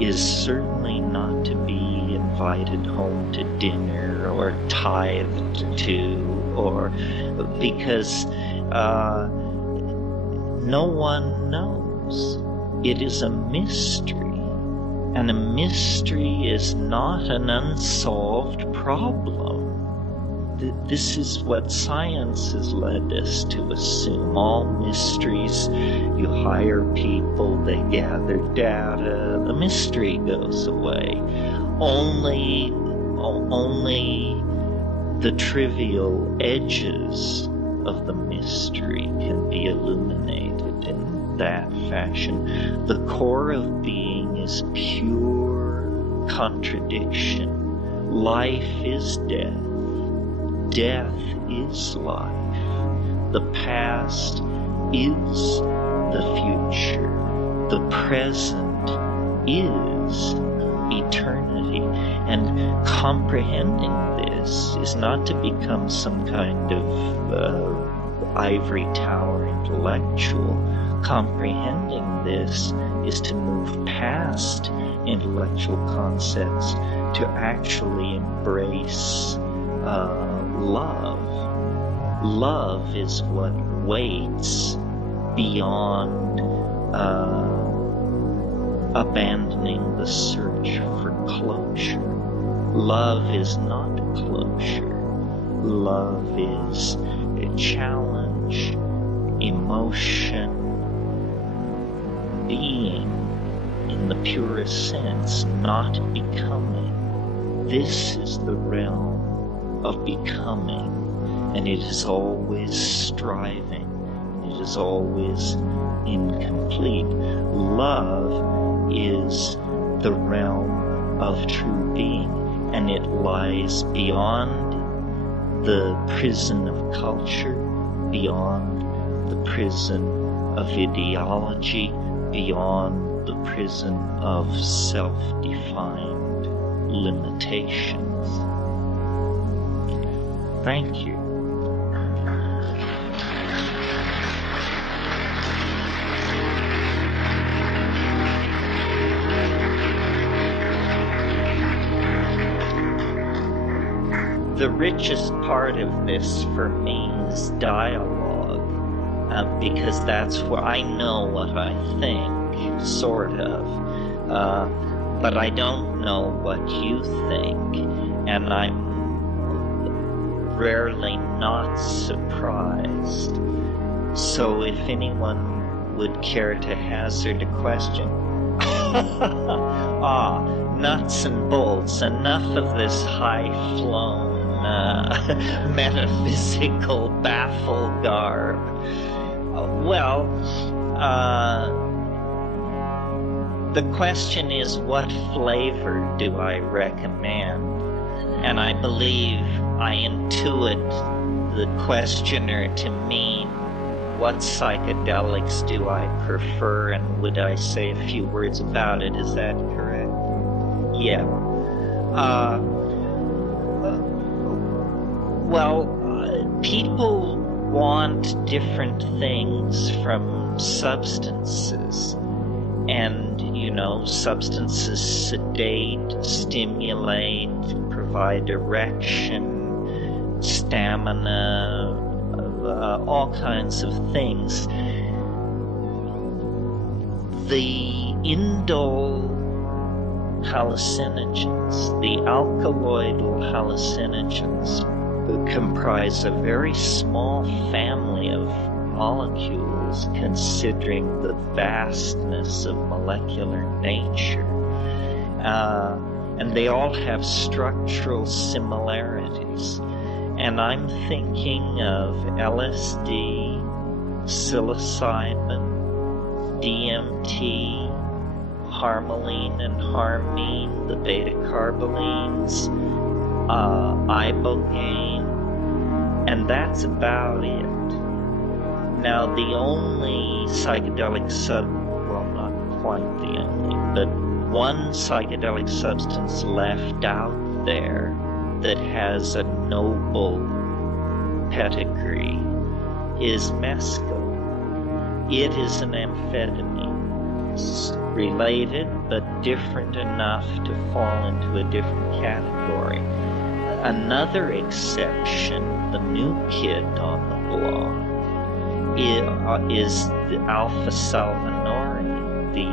is certainly not to be invited home to dinner or tithed to, or because no one knows. It is a mystery, and a mystery is not an unsolved problem. This is what science has led us to assume. All mysteries, you hire people, they gather data, the mystery goes away. Only the trivial edges of the mystery can be illuminated in that fashion. The core of being is pure contradiction. Life is death. Death is life. The past is the future. The present is eternity. And comprehending this is not to become some kind of ivory tower intellectual. Comprehending this is to move past intellectual concepts to actually embrace love. Love is what waits beyond abandoning the search for closure. Love is not closure. Love is a challenge, emotion, being in the purest sense, not becoming. This is the realm of becoming, and it is always striving. It is always incomplete. Love is the realm of true being, and it lies beyond the prison of culture, beyond the prison of ideology, beyond the prison of self-defined limitations. Thank you. The richest part of this for me is dialogue, because that's where I know what I think, sort of, but I don't know what you think, and I'm rarely not surprised. So if anyone would care to hazard a question. Nuts and bolts, enough of this high-flown metaphysical baffle garb. The question is, what flavor do I recommend? And I believe I intuit the questioner to mean, what psychedelics do I prefer, and would I say a few words about it? Is that correct? Yeah. People want different things from substances. And, substances sedate, stimulate, provide erection, stamina, all kinds of things. The indole hallucinogens, the alkaloidal hallucinogens, comprise a very small family of molecules considering the vastness of molecular nature. And they all have structural similarities. And I'm thinking of LSD, psilocybin, DMT, harmaline and harmine, the beta-carbolines, ibogaine, and that's about it. Now, the only psychedelic not quite the only, but one psychedelic substance left out there that has a noble pedigree is mescal. It is an amphetamine. It's related, but different enough to fall into a different category. Another exception, the new kid on the block, is the alpha-salvinorin, the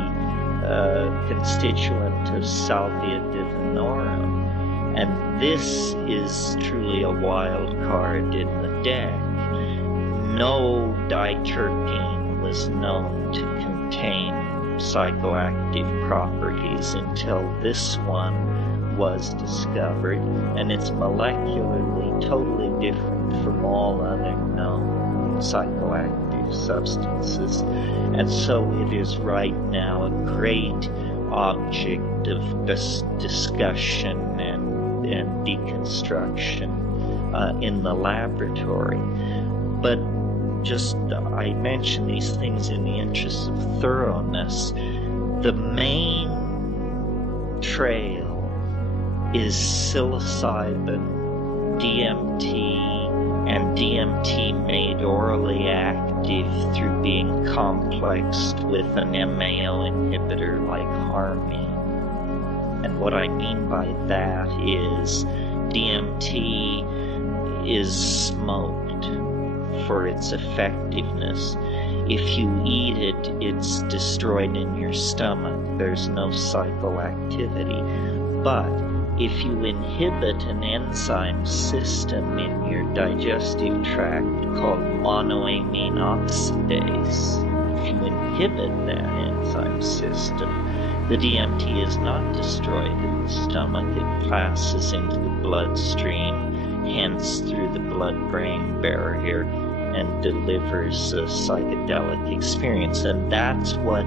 constituent of salvia divinorum. And this is truly a wild card in the deck. No diterpene was known to contain psychoactive properties until this one was discovered, and it's molecularly totally different from all other known psychoactive substances. And so it is right now a great object of discussion and deconstruction in the laboratory. But I mention these things in the interest of thoroughness. The main trail is psilocybin, DMT, and DMT made orally active through being complexed with an MAO inhibitor like harmine. And what I mean by that is DMT is smoked for its effectiveness. if you eat it, it's destroyed in your stomach. There's no psychoactivity. But if you inhibit an enzyme system in your digestive tract called monoamine oxidase, if you inhibit that enzyme system, the DMT is not destroyed in the stomach. It passes into the bloodstream, hence through the blood-brain barrier, and delivers a psychedelic experience. And that's what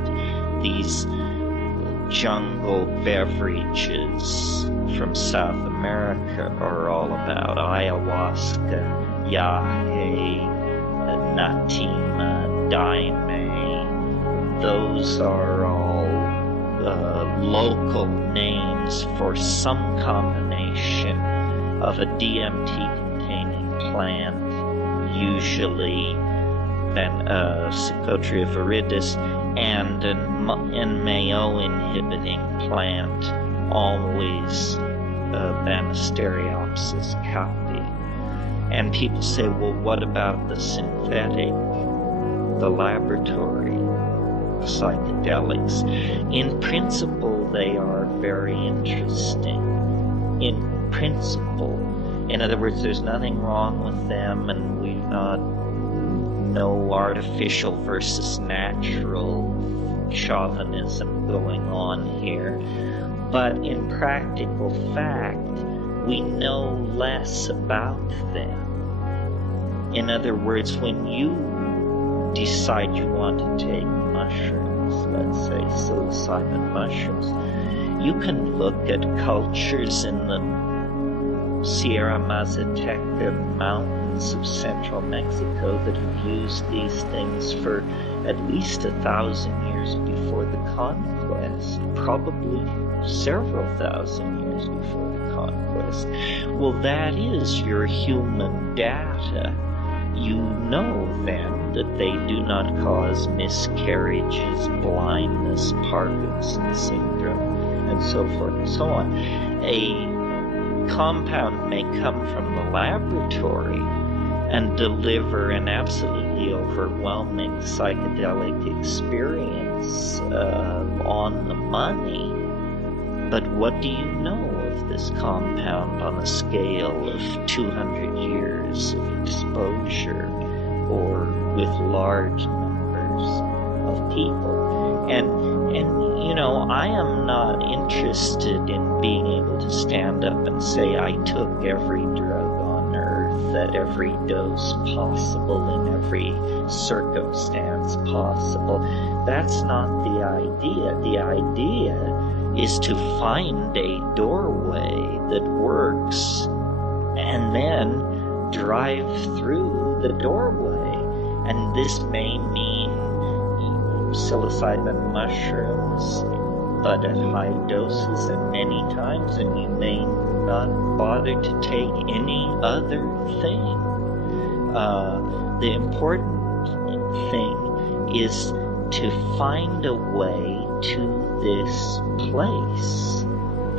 these jungle beverages from South America are all about. Ayahuasca, yahe, natima, daime. Those are all local names for some combination of a DMT-containing plant, usually Psychotria viridis, and an MAO-inhibiting plant, always Banisteriopsis caapi. And people say, well, what about the synthetic, the laboratory psychedelics? In principle, they are very interesting. In principle. In other words, there's nothing wrong with them, and we've not no artificial versus natural chauvinism going on here. But in practical fact, we know less about them. In other words, when you decide you want to take mushrooms, let's say psilocybin mushrooms, you can look at cultures in the Sierra Mazateca mountains of central Mexico that have used these things for at least 1,000 years before the conquest, probably several thousand years before the conquest. Well, that is your human data. You know then that they do not cause miscarriages, blindness, Parkinson's syndrome, and so forth and so on. A compound may come from the laboratory and deliver an absolutely overwhelming psychedelic experience on the money. But what do you know of this compound on a scale of 200 years of exposure or with large numbers of people? And you know, I am not interested in being able to stand up and say I took every drug on earth at every dose possible in every circumstance possible. That's not the idea. The idea is to find a doorway that works and then drive through the doorway. And this may mean psilocybin mushrooms, but at high doses and many times, and you may not bother to take any other thing. The important thing is to find a way to this place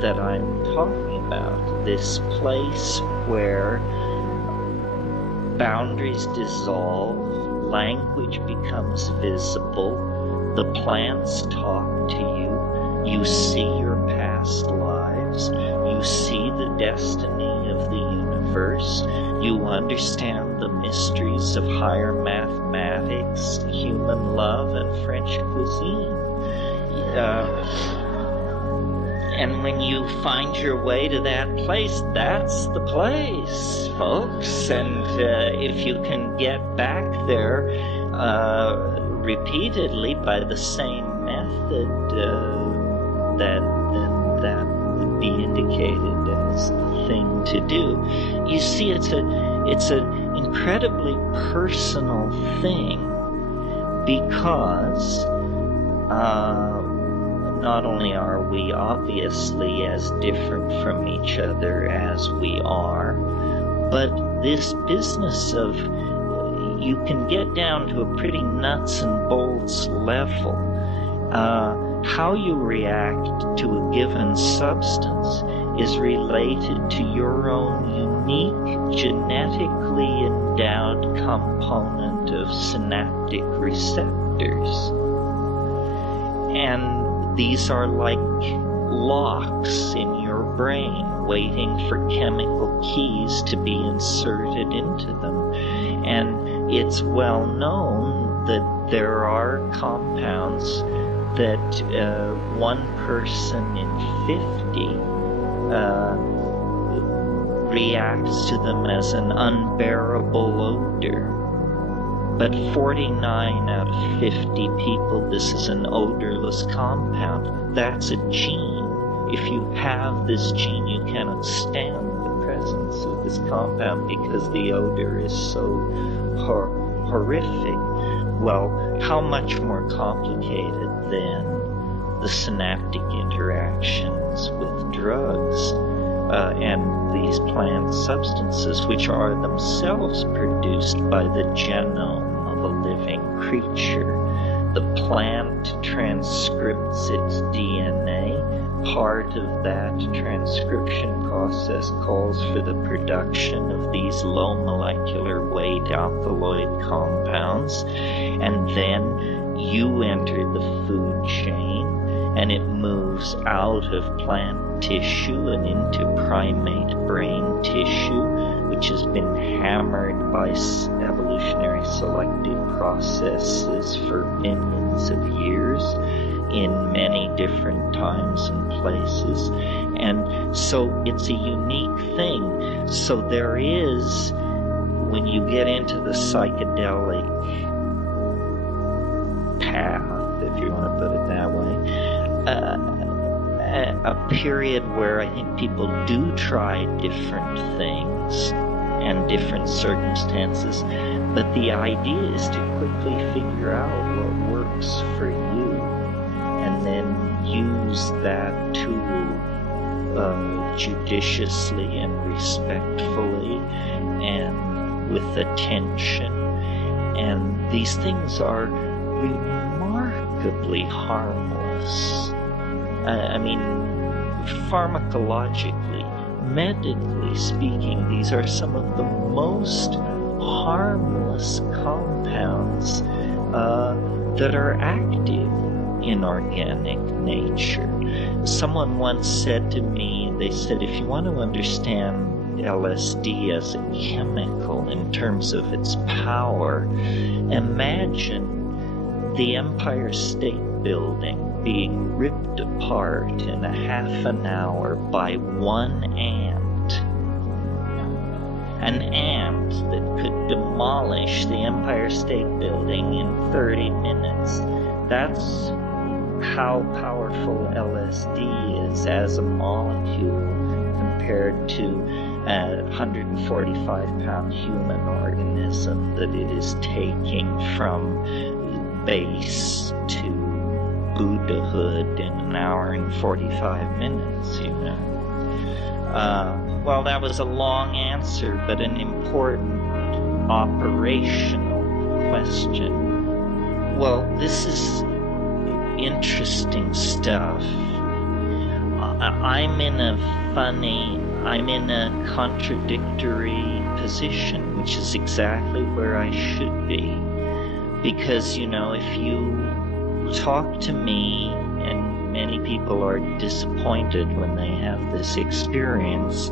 that I'm talking about, this place where boundaries dissolve, language becomes visible, the plants talk to you, you see your past lives, you see the destiny of the universe, you understand the mysteries of higher mathematics, human love, and French cuisine. And when you find your way to that place, that's the place, folks. And if you can get back there repeatedly by the same method, that would be indicated as the thing to do. You see, it's an incredibly personal thing, because not only are we obviously as different from each other as we are, but this business of you can get down to a pretty nuts and bolts level. How you react to a given substance is related to your own unique genetically endowed component of synaptic receptors. And these are like locks in your brain waiting for chemical keys to be inserted into them. And it's well known that there are compounds that one person in 50 reacts to them as an unbearable odor. But 49 out of 50 people, this is an odorless compound. That's a gene. If you have this gene, you cannot stand the presence of this compound because the odor is so horrific. Well, how much more complicated than the synaptic interactions with drugs and these plant substances, which are themselves produced by the genome of a living creature. The plant transcripts its DNA. Part of that transcription process calls for the production of these low molecular weight alkaloid compounds, and then you enter the food chain, and it moves out of plant tissue and into primate brain tissue, which has been hammered by evolutionary selective processes for millions of years in many different times and places. And so it's a unique thing. So there is, when you get into the psychedelic path, if you want to put it that way, a period where I think people do try different things and different circumstances, but the idea is to quickly figure out what works for you and then use that tool judiciously and respectfully and with attention. And these things are remarkably harmless. I mean, pharmacologically, medically speaking, these are some of the most harmless compounds that are active in organic nature. Someone once said to me, they said, if you want to understand LSD as a chemical in terms of its power, imagine the Empire State Building being ripped apart in a half an hour by one ant. An ant that could demolish the Empire State Building in 30 minutes. That's how powerful LSD is as a molecule compared to a 145-pound human organism that it is taking from base to Buddhahood in an hour and 45 minutes, you know. Well, that was a long answer, but an important operational question. Well, this is interesting stuff. I'm in a contradictory position, which is exactly where I should be. Because, you know, if you talk to me, and many people are disappointed when they have this experience,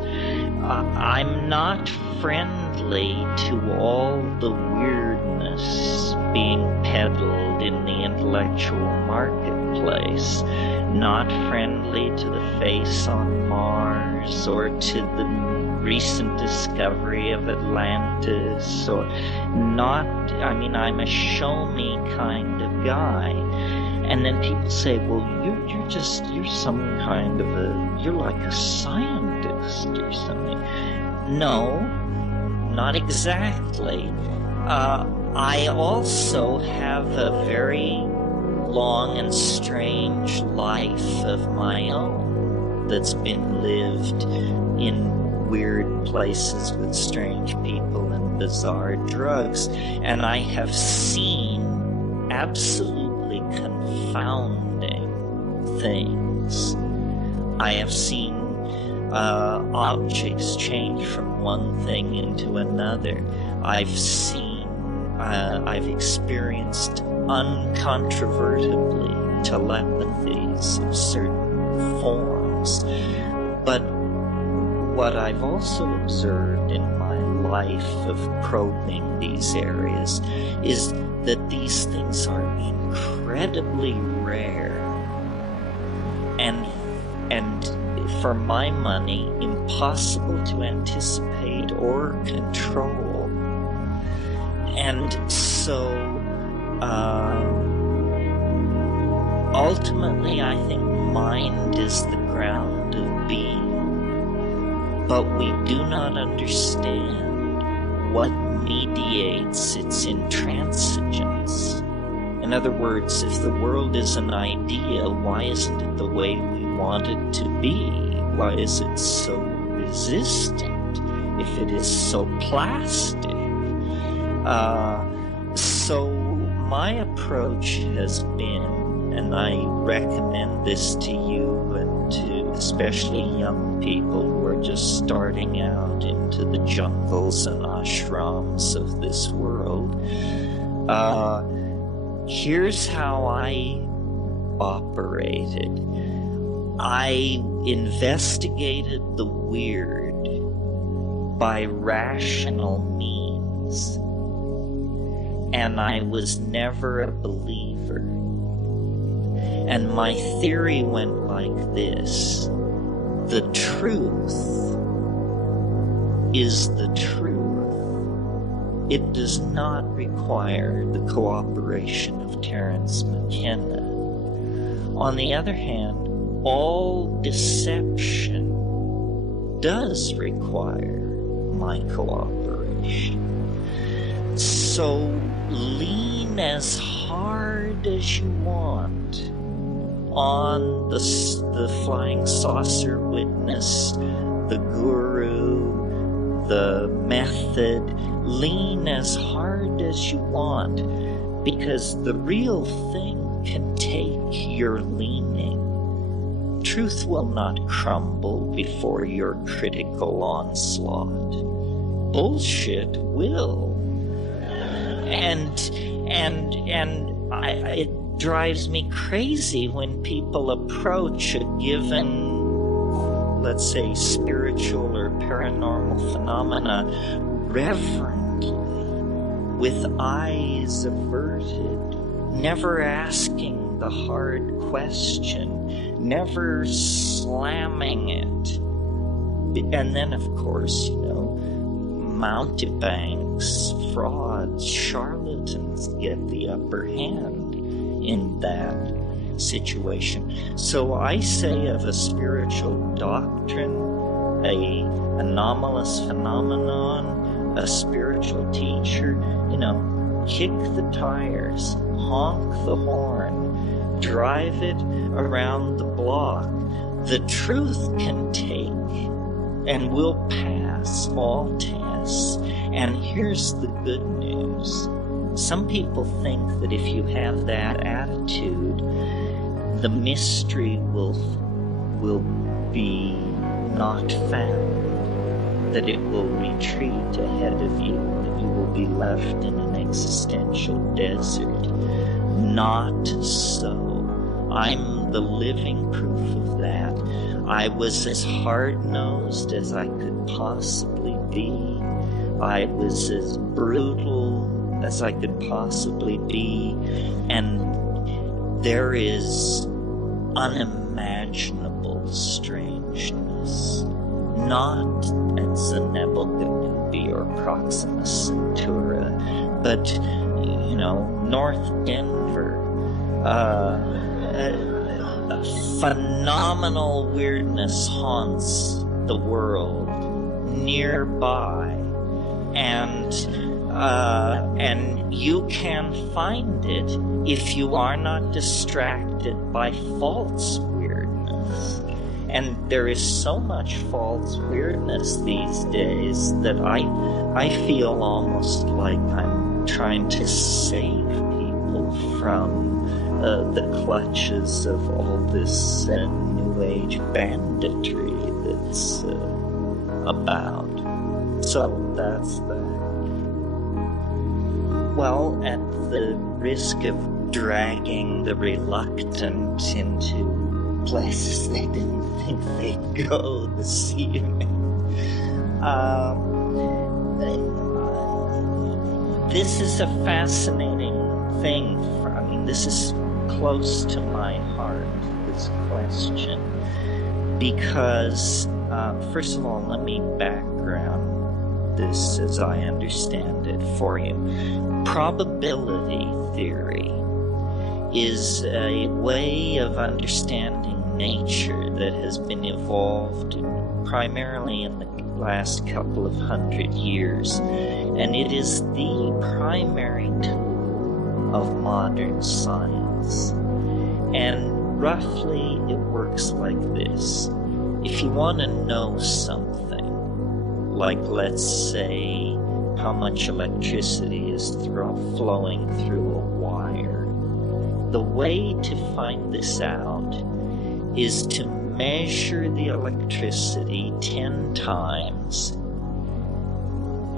I'm not friendly to all the weirdness being peddled in the intellectual marketplace, not friendly to the face on Mars or to the recent discovery of Atlantis, or not, I mean, I'm a show me kind of guy. And then people say, well, you're some kind of you're like a scientist or something. No, not exactly. I also have a very long and strange life of my own that's been lived in weird places with strange people and bizarre drugs. And I have seen absolutely confounding things. I have seen objects change from one thing into another. I've experienced uncontrovertibly telepathies of certain forms. But what I've also observed in my life of probing these areas is that these things are incredibly rare and for my money, impossible to anticipate or control. And so, ultimately, I think mind is the ground of being, but we do not understand what mediates its intransigence. In other words, if the world is an idea, why isn't it the way we want it to be? Why is it so resistant if it is so plastic? So my approach has been, and I recommend this to you and to especially young people who are just starting out into the jungles and ashrams of this world, here's how I operated. I investigated the weird by rational means, and I was never a believer. And my theory went like this: the truth is the truth. It does not require the cooperation of Terence McKenna. On the other hand, all deception does require my cooperation. So lean as hard as you want on the flying saucer witness, the guru, the method. Lean as hard as you want, because the real thing can take your leaning. Truth will not crumble before your critical onslaught. Bullshit will. And it drives me crazy when people approach a given, let's say, spiritual or paranormal phenomena reverently, with eyes averted, never asking the hard question, never slamming it. And then, of course, mountebanks, frauds, charlatans get the upper hand in that situation. So I say of a spiritual doctrine, a anomalous phenomenon, a spiritual teacher, kick the tires, honk the horn, drive it around the block. The truth can take and will pass all tests. And here's the good news. Some people think that if you have that attitude, the mystery will be not found, that it will retreat ahead of you, that you will be left in an existential desert. Not so. I'm the living proof of that. I was as hard-nosed as I could possibly be. I was as brutal as I could possibly be. And there is unimaginable strangeness. Not at Zenebelganubi or Proxima Centauri, but, North Denver. Phenomenal weirdness haunts the world nearby, and you can find it if you are not distracted by false weirdness. And there is so much false weirdness these days that I feel almost like I'm trying to save people from the clutches of all this New New Age banditry that's about. So that's that. Well, at the risk of dragging the reluctant into places they didn't think they'd go this evening, this is a fascinating thing. I mean, this is close to my heart, this question, because, first of all, let me background this as I understand it for you. Probability theory is a way of understanding nature that has been evolved primarily in the last couple of 100 years, and it is the primary tool of modern science. And roughly it works like this. If you want to know something, like let's say how much electricity is flowing through a wire, the way to find this out is to measure the electricity 10 times,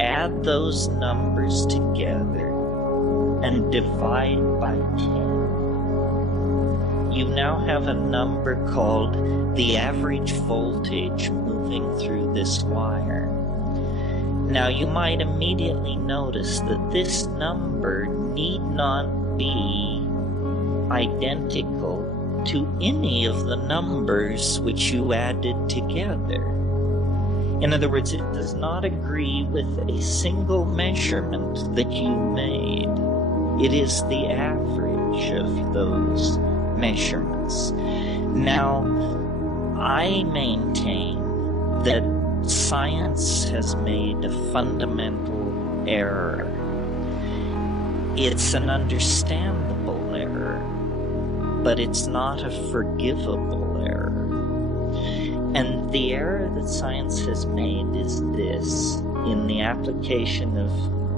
add those numbers together, and divide by 10. You now have a number called the average voltage moving through this wire. Now you might immediately notice that this number need not be identical to any of the numbers which you added together. In other words, it does not agree with a single measurement that you made. It is the average of those measurements. Now, I maintain that science has made a fundamental error. It's an understandable error, but it's not a forgivable error. And the error that science has made is this: in the application of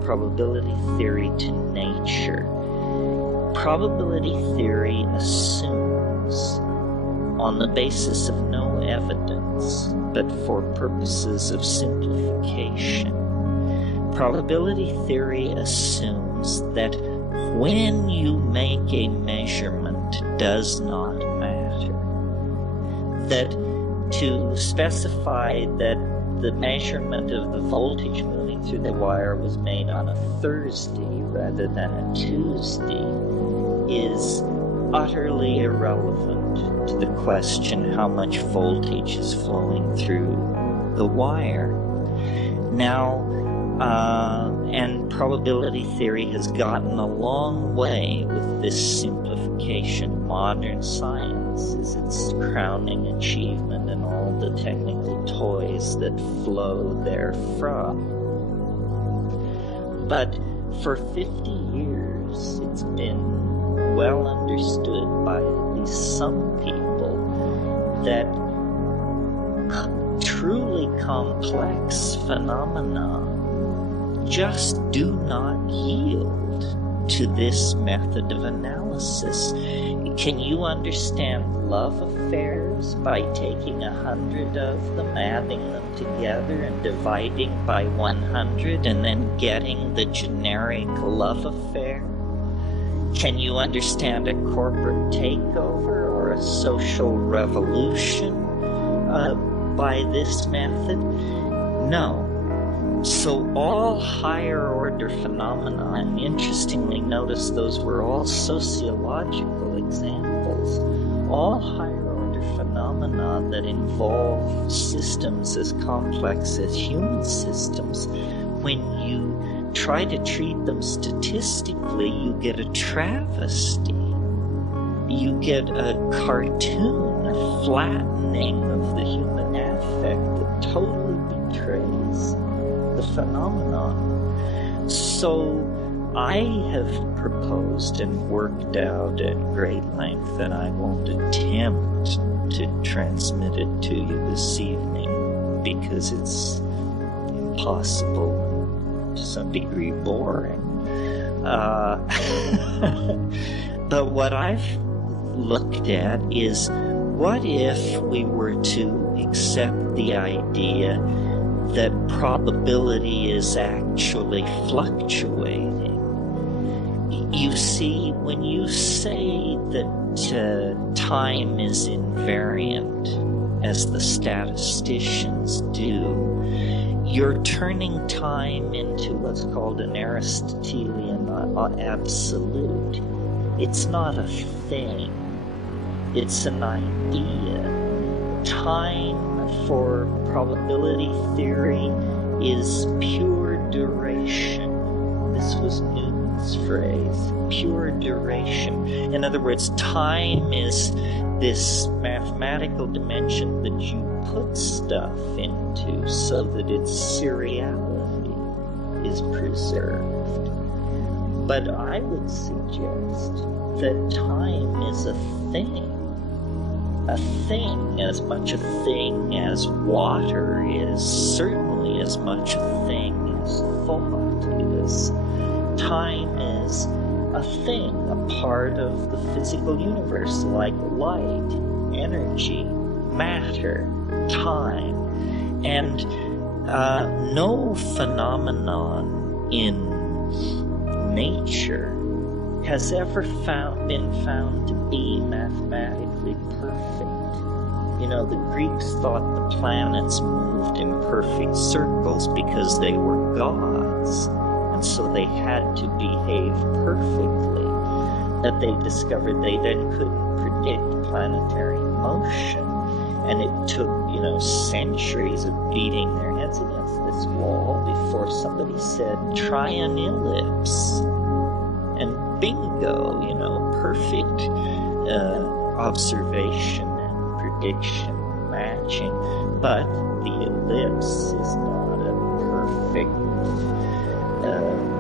probability theory to nature. Probability theory assumes, on the basis of no evidence, but for purposes of simplification, probability theory assumes that when you make a measurement does not matter. That to specify that the measurement of the voltage moving through the wire was made on a Thursday rather than a Tuesday is utterly irrelevant to the question how much voltage is flowing through the wire. Now, and probability theory has gotten a long way with this simplification. Modern science is its crowning achievement and all the technical toys that flow therefrom. But for 50 years, it's been well understood by at least some people that truly complex phenomena just do not yield to this method of analysis. Can you understand love affairs by taking 100 of them, adding them together, and dividing by 100, and then getting the generic love affair? Can you understand a corporate takeover or a social revolution by this method? No. So all higher order phenomena, and interestingly notice those were all sociological examples, all higher order phenomena that involve systems as complex as human systems, when you try to treat them statistically, you get a travesty. You get a cartoon, a flattening of the human affect that totally betrays the phenomenon. So I have proposed and worked out at great length, and I won't attempt to transmit it to you this evening because it's impossible, to some degree boring. But what I've looked at is what if we were to accept the idea that probability is actually fluctuating? You see, when you say that time is invariant, as the statisticians do, you're turning time into what's called an Aristotelian absolute. It's not a thing. It's an idea. Time for probability theory is pure duration. This was Newton's phrase, pure duration. In other words, time is this mathematical dimension that you put stuff into so that its seriality is preserved. But I would suggest that time is a thing as much a thing as water is, certainly as much a thing as thought is. Time is a thing, a part of the physical universe, like light, energy, matter, time. And no phenomenon in nature has ever been found to be mathematically perfect. You know, the Greeks thought the planets moved in perfect circles because they were gods, and so they had to behave perfectly. That they discovered they then couldn't predict planetary motion, and it took, centuries of beating their heads against this wall before somebody said, try an ellipse. And bingo, perfect observation and prediction matching. But the ellipse is not a perfect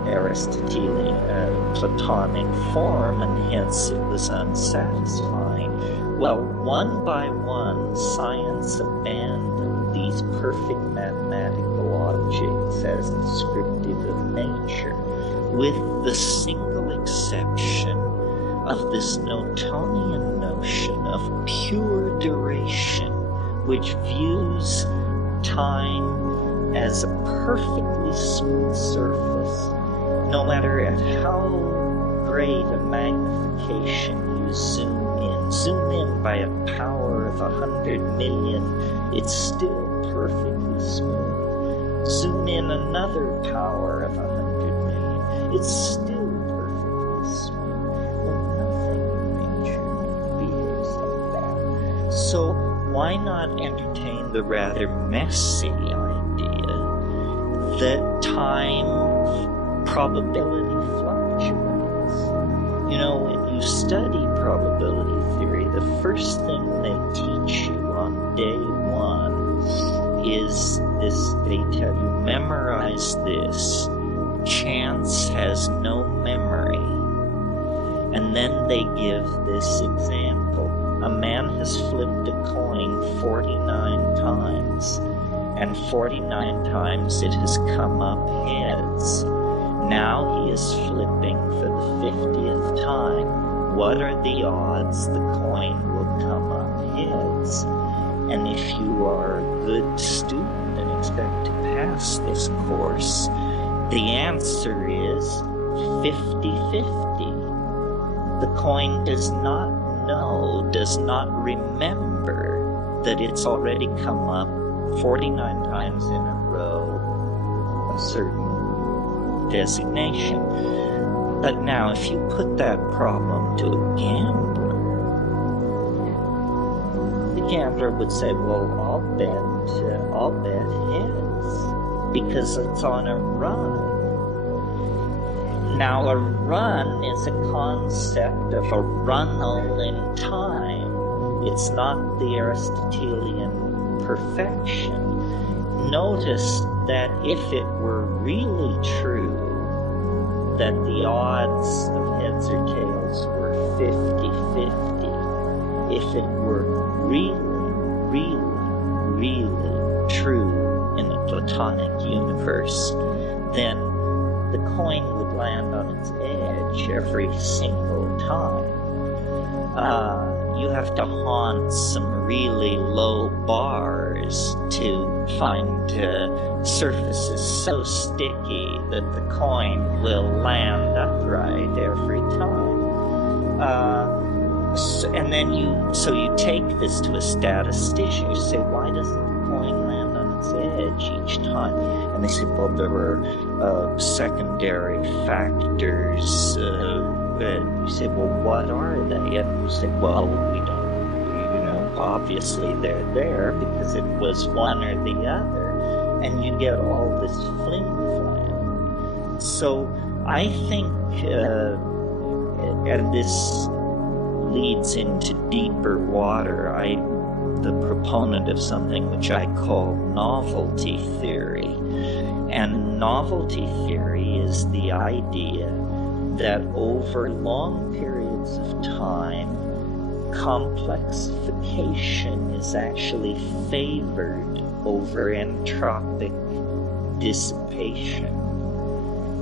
Aristotelian, Platonic form, and hence it was unsatisfying. Well, one by one, science abandoned these perfect mathematical objects as descriptive of nature, with the single exception of this Newtonian notion of pure duration, which views time as a perfectly smooth surface, no matter at how great a magnification you zoom in by a power of 100 million, it's still perfectly smooth. Zoom in another power of 100 million, it's still perfectly smooth. Well, nothing in nature behaves like that. So why not entertain the rather messy idea that time probability fluctuates? When you study probability theory, the first thing they teach you on day one is this. They tell you, memorize this. Chance has no memory. And then they give this example. A man has flipped a coin 49 times, and 49 times it has come up heads. Now he is flipping for the 50th time. What are the odds the coin will come up heads? And if you are a good student and expect to pass this course, the answer is 50-50. The coin does not know, does not remember that it's already come up 49 times in a row, a certain designation. But now, if you put that problem to a gambler, the gambler would say, well, I'll bet heads, because it's on a run. Now, a run is a concept of a runnel in time. It's not the Aristotelian perfection. Notice that if it were really true that the odds of heads or tails were 50-50, if it were really true in the Platonic universe, then the coin would land on its edge every single time. you have to haunt some really low bars to find surfaces so sticky that the coin will land upright every time. And then you take this to a statistician. You say, why doesn't the coin land on its edge each time? And they say, well, there were secondary factors. And you say, well, what are they? And you say, well, we don't, obviously they're there because it was one or the other. And you get all this flim-flam. So I think, and this leads into deeper water, I'm the proponent of something which I call novelty theory. And novelty theory is the idea that over long periods of time, complexification is actually favored over entropic dissipation.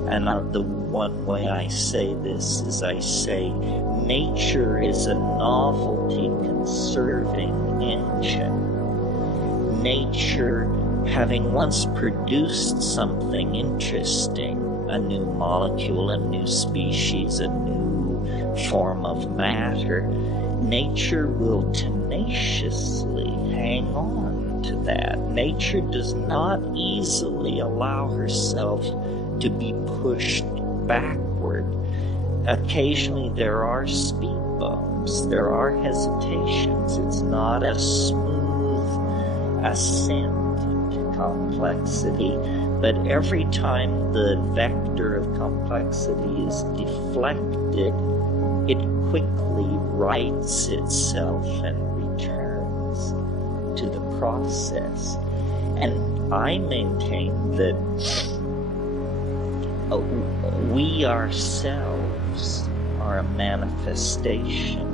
And the one way I say this is I say nature is a novelty conserving engine. Nature, having once produced something interesting, a new molecule, a new species, a new form of matter, nature will tenaciously hang on to that. Nature does not easily allow herself to be pushed backward. Occasionally there are speed bumps, there are hesitations. It's not a smooth ascent into complexity, but every time the vector of complexity is deflected, it quickly rights itself and returns to the process. And I maintain that we ourselves are a manifestation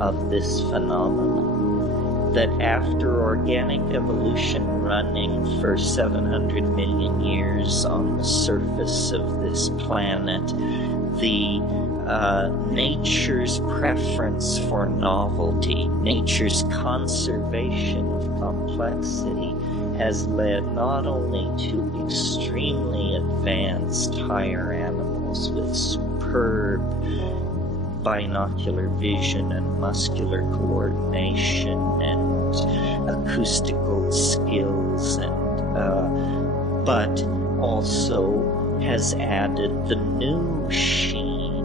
of this phenomenon, that after organic evolution running for 700 million years on the surface of this planet, the nature's preference for novelty, nature's conservation of complexity, has led not only to extremely advanced higher animals with superb binocular vision and muscular coordination and acoustical skills, and but also has added the new sheen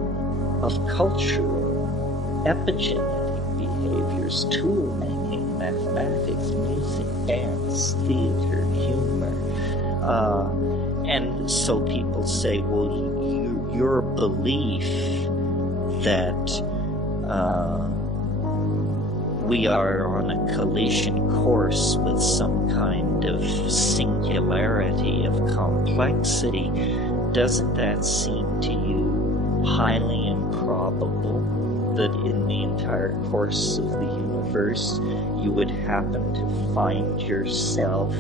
of cultural epigenetic behaviors, tool making, mathematics, music, dance, theater, humor. And so people say, well, your belief that we are on a collision course with some kind of singularity of complexity, doesn't that seem to you highly improbable that in the entire course of the universe you would happen to find yourself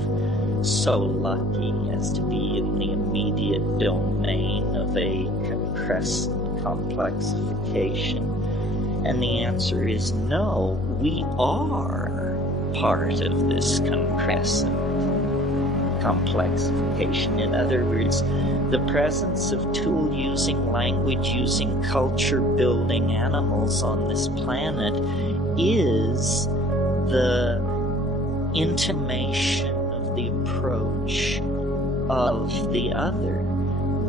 so lucky as to be in the immediate domain of a concrescent complexification? And the answer is no, we are part of this concrescent complexification. In other words, the presence of tool-using, language-using, culture-building animals on this planet is the intimation of the approach of the other.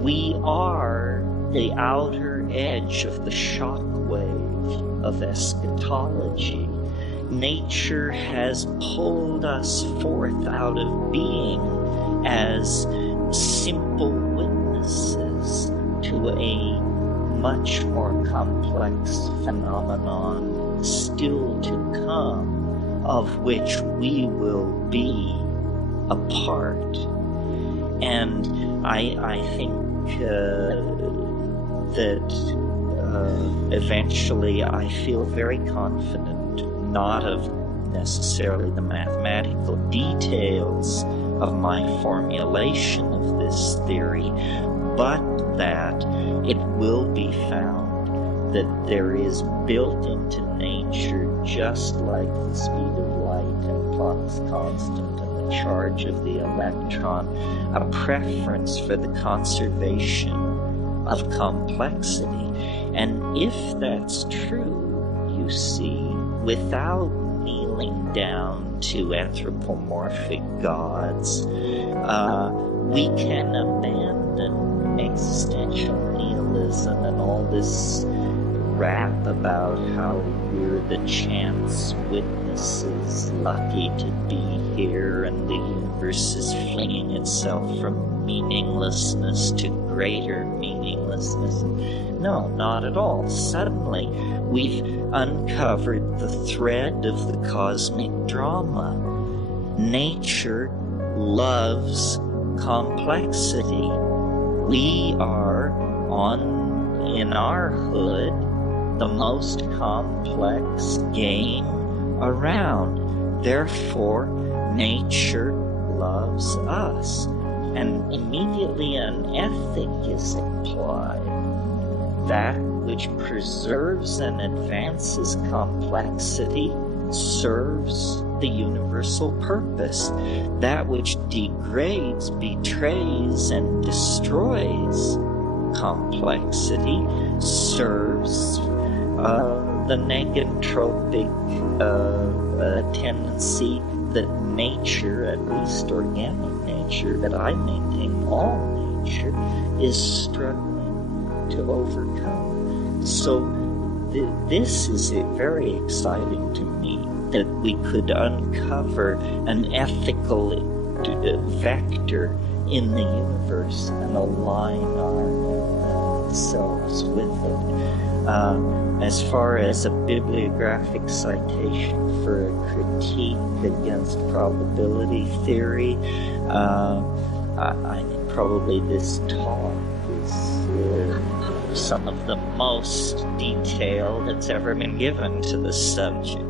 We are the outer edge of the shock wave of eschatology. Nature has pulled us forth out of being as simple witnesses to a much more complex phenomenon still to come, of which we will be a part. And I think that eventually I feel very confident, not of necessarily the mathematical details of my formulation of this theory, but that it will be found that there is built into nature, just like the speed of light and Planck's constant and the charge of the electron, a preference for the conservation of complexity. And if that's true, you see, without kneeling down to anthropomorphic gods, we can abandon existential nihilism and all this rap about how we're the chance witnesses lucky to be here and the universe is flinging itself from meaninglessness to greater meaninglessness. No, not at all. Suddenly, we've uncovered the thread of the cosmic drama. Nature loves complexity. We are in our hood the most complex game around. Therefore, nature loves us. And immediately an ethic is implied. That which preserves and advances complexity serves the universal purpose. That which degrades, betrays, and destroys complexity serves the negentropic tendency that nature, at least organic nature, that I maintain all nature, is struggling to overcome. So this is very exciting to me, that we could uncover an ethical vector in the universe and align ourselves with it. As far as a bibliographic citation for a critique against probability theory, I think probably this talk is some of the most detail that's ever been given to the subject.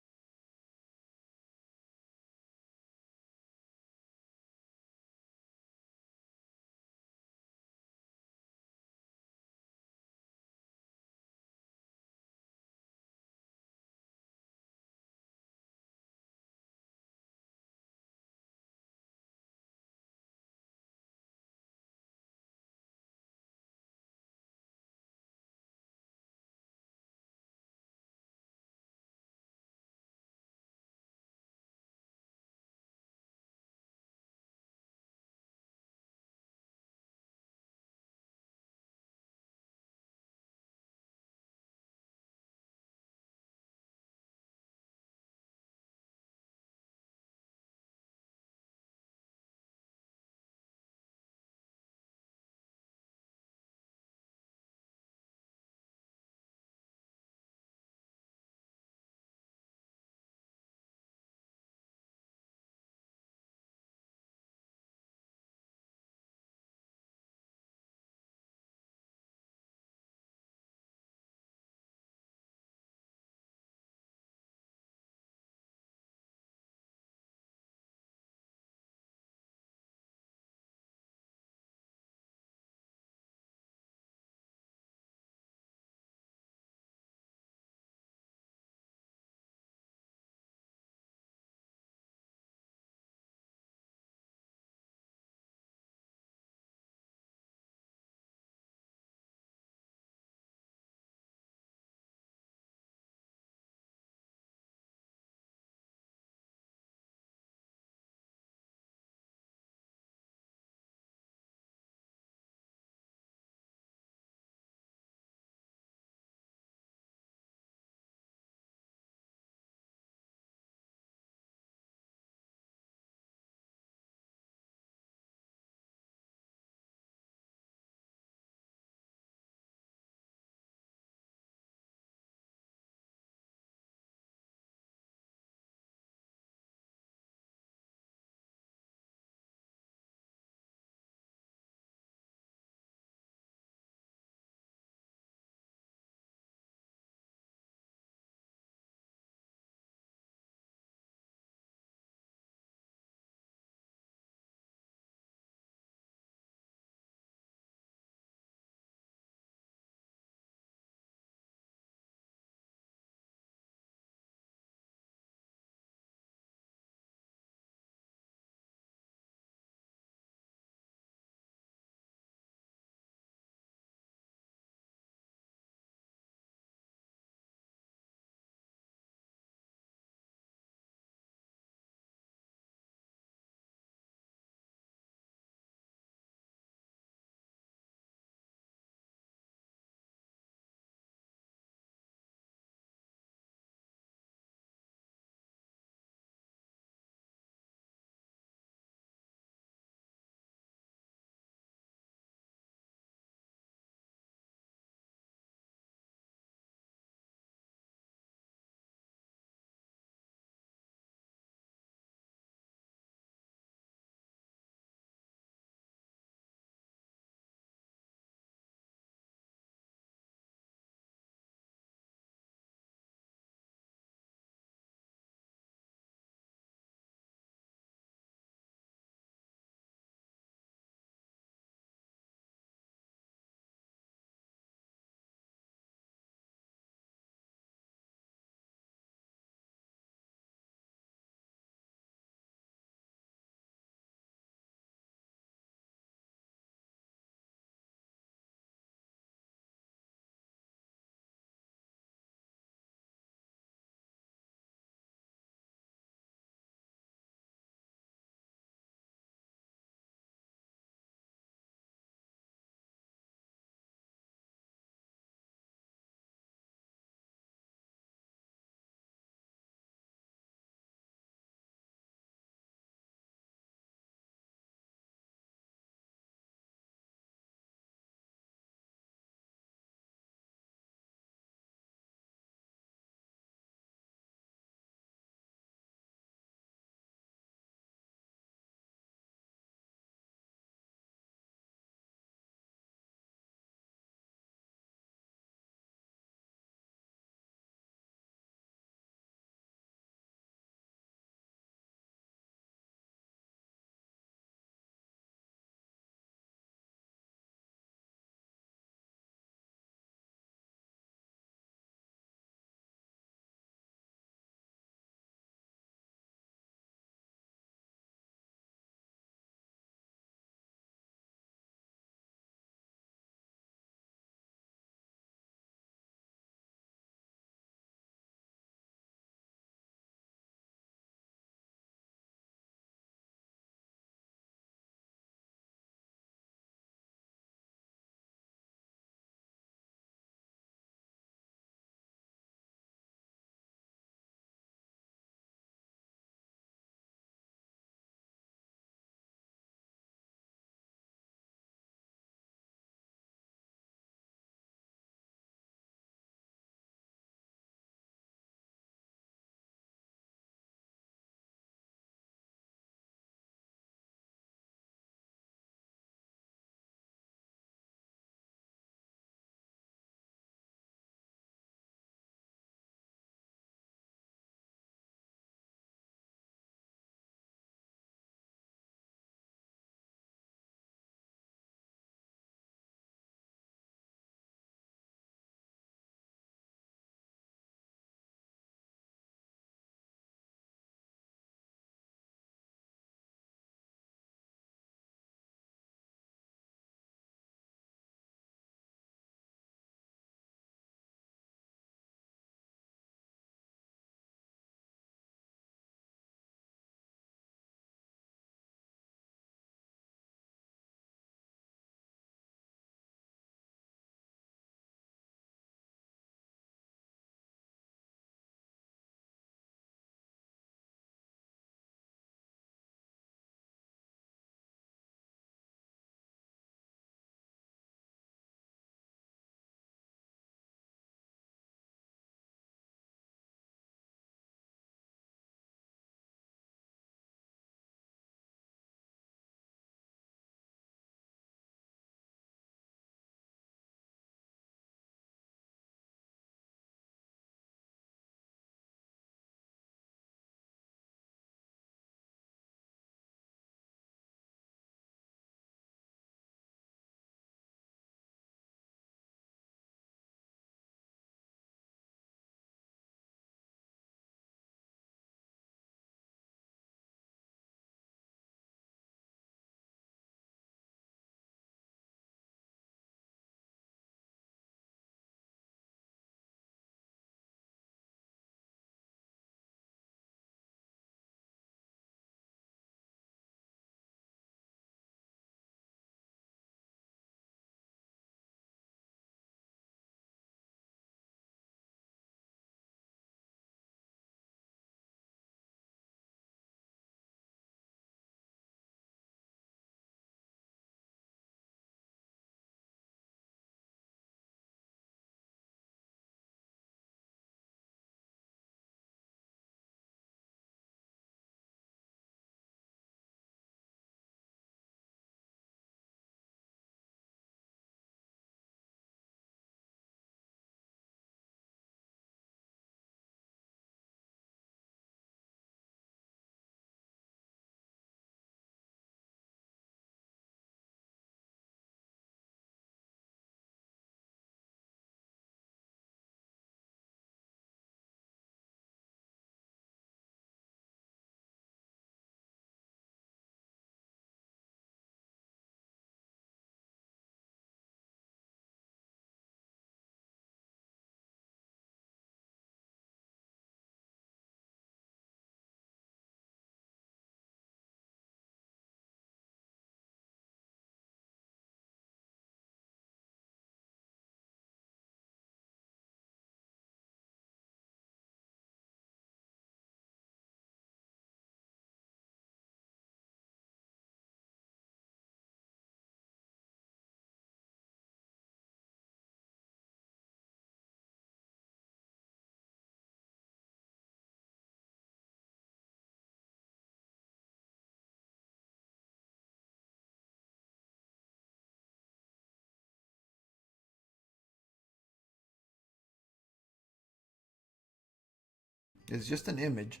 It's just an image.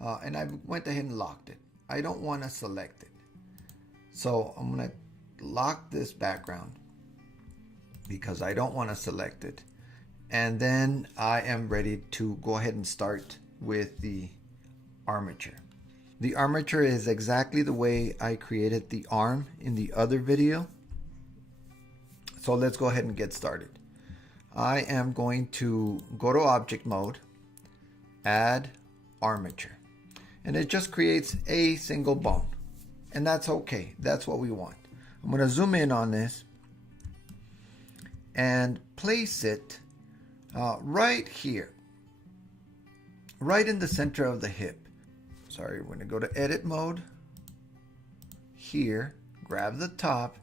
And I went ahead and locked it. I don't want to select it. So I'm going to lock this background because I don't want to select it. And then I am ready to go ahead and start with the armature. The armature is exactly the way I created the arm in the other video. So let's go ahead and get started. I am going to go to object mode, add armature, and it just creates a single bone, and that's okay. That's what we want. I'm going to zoom in on this and place it right here, right in the center of the hip. Sorry, we're going to go to edit mode here, grab the top,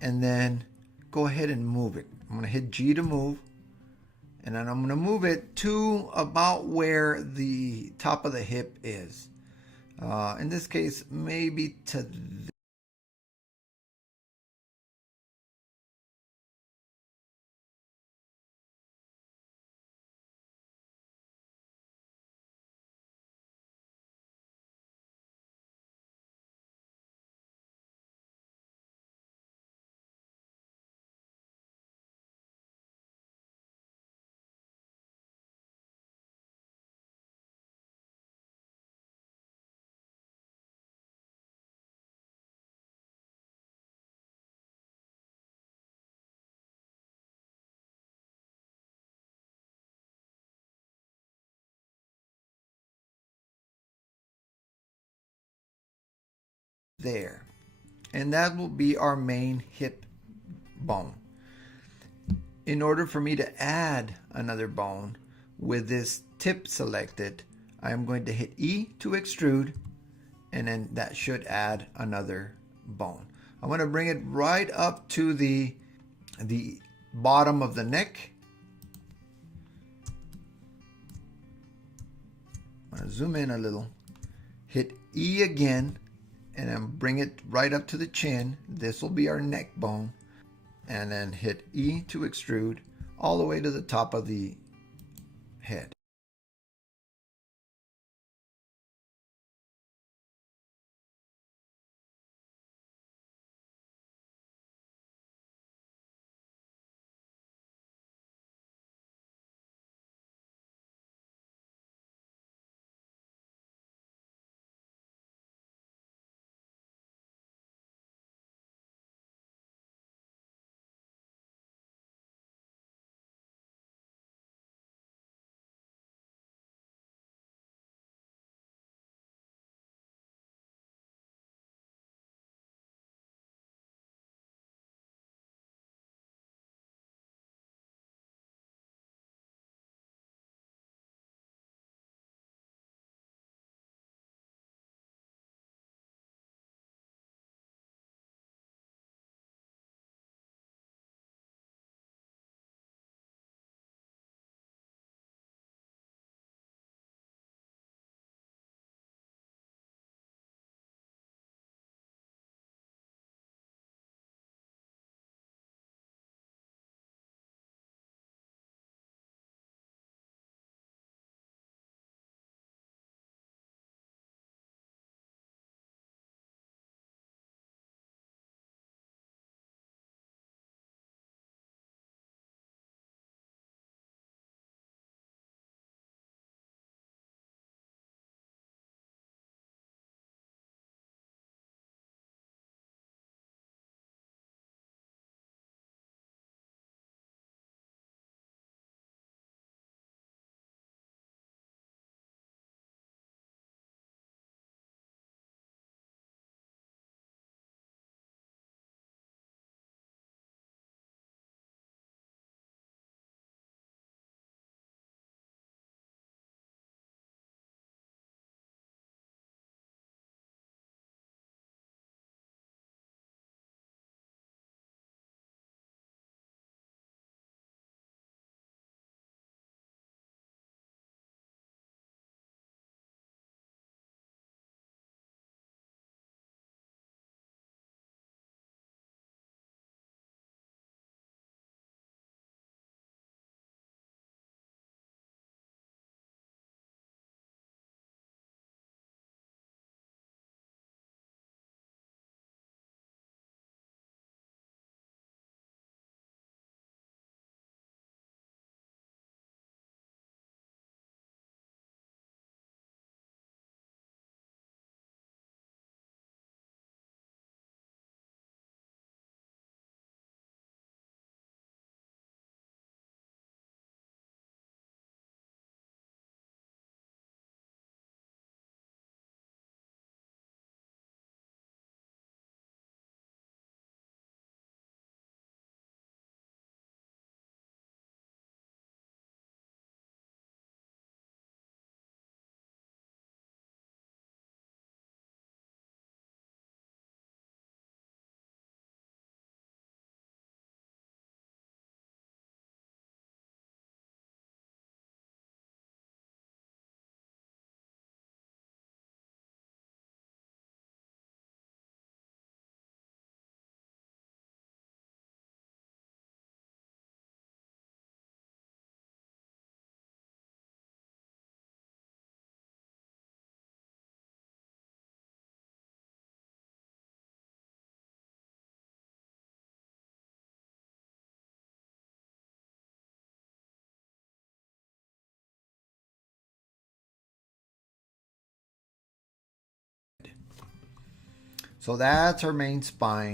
and then go ahead and move it. I'm going to hit G to move, and then I'm going to move it to about where the top of the hip is. In this case, maybe to there. And that will be our main hip bone. In order for me to add another bone with this tip selected, I am going to hit E to extrude, and then that should add another bone. I'm going to bring it right up to the bottom of the neck. I'm going to zoom in a little, hit E again, and then bring it right up to the chin. This will be our neck bone. And then hit E to extrude all the way to the top of the head. So that's her main spine.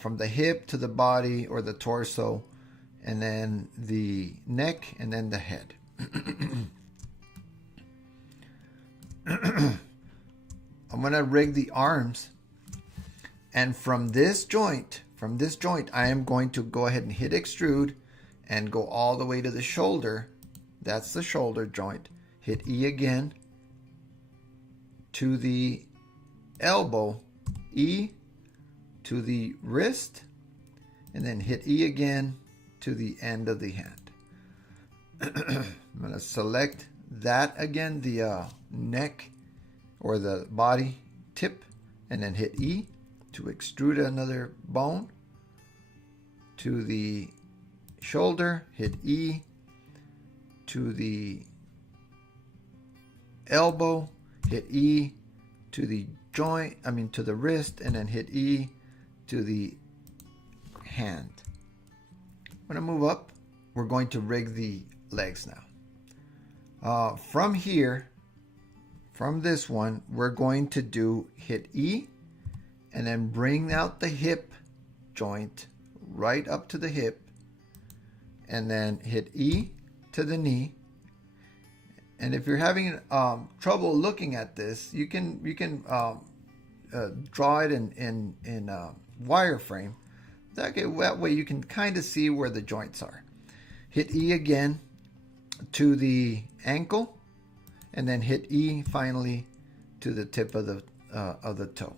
from the hip to the body or the torso, and then the neck, and then the head. I'm going to rig the arms, and from this joint, I am going to go ahead and hit extrude and go all the way to the shoulder. That's the shoulder joint. Hit E again to the elbow, E to the wrist, and then hit E again to the end of the hand. I'm going to select that again, the neck or the body tip, and then hit E to extrude another bone to the shoulder, hit E to the elbow, hit E to the joint, to the wrist, and then hit E to the hand. I'm going to move up. We're going to rig the legs now. From here, from this one, we're going to do hit E and then bring out the hip joint right up to the hip, and then hit E to the knee. And if you're having trouble looking at this, you can draw it in wireframe. That way you can kind of see where the joints are. Hit E again to the ankle, and then hit E finally to the tip of the toe.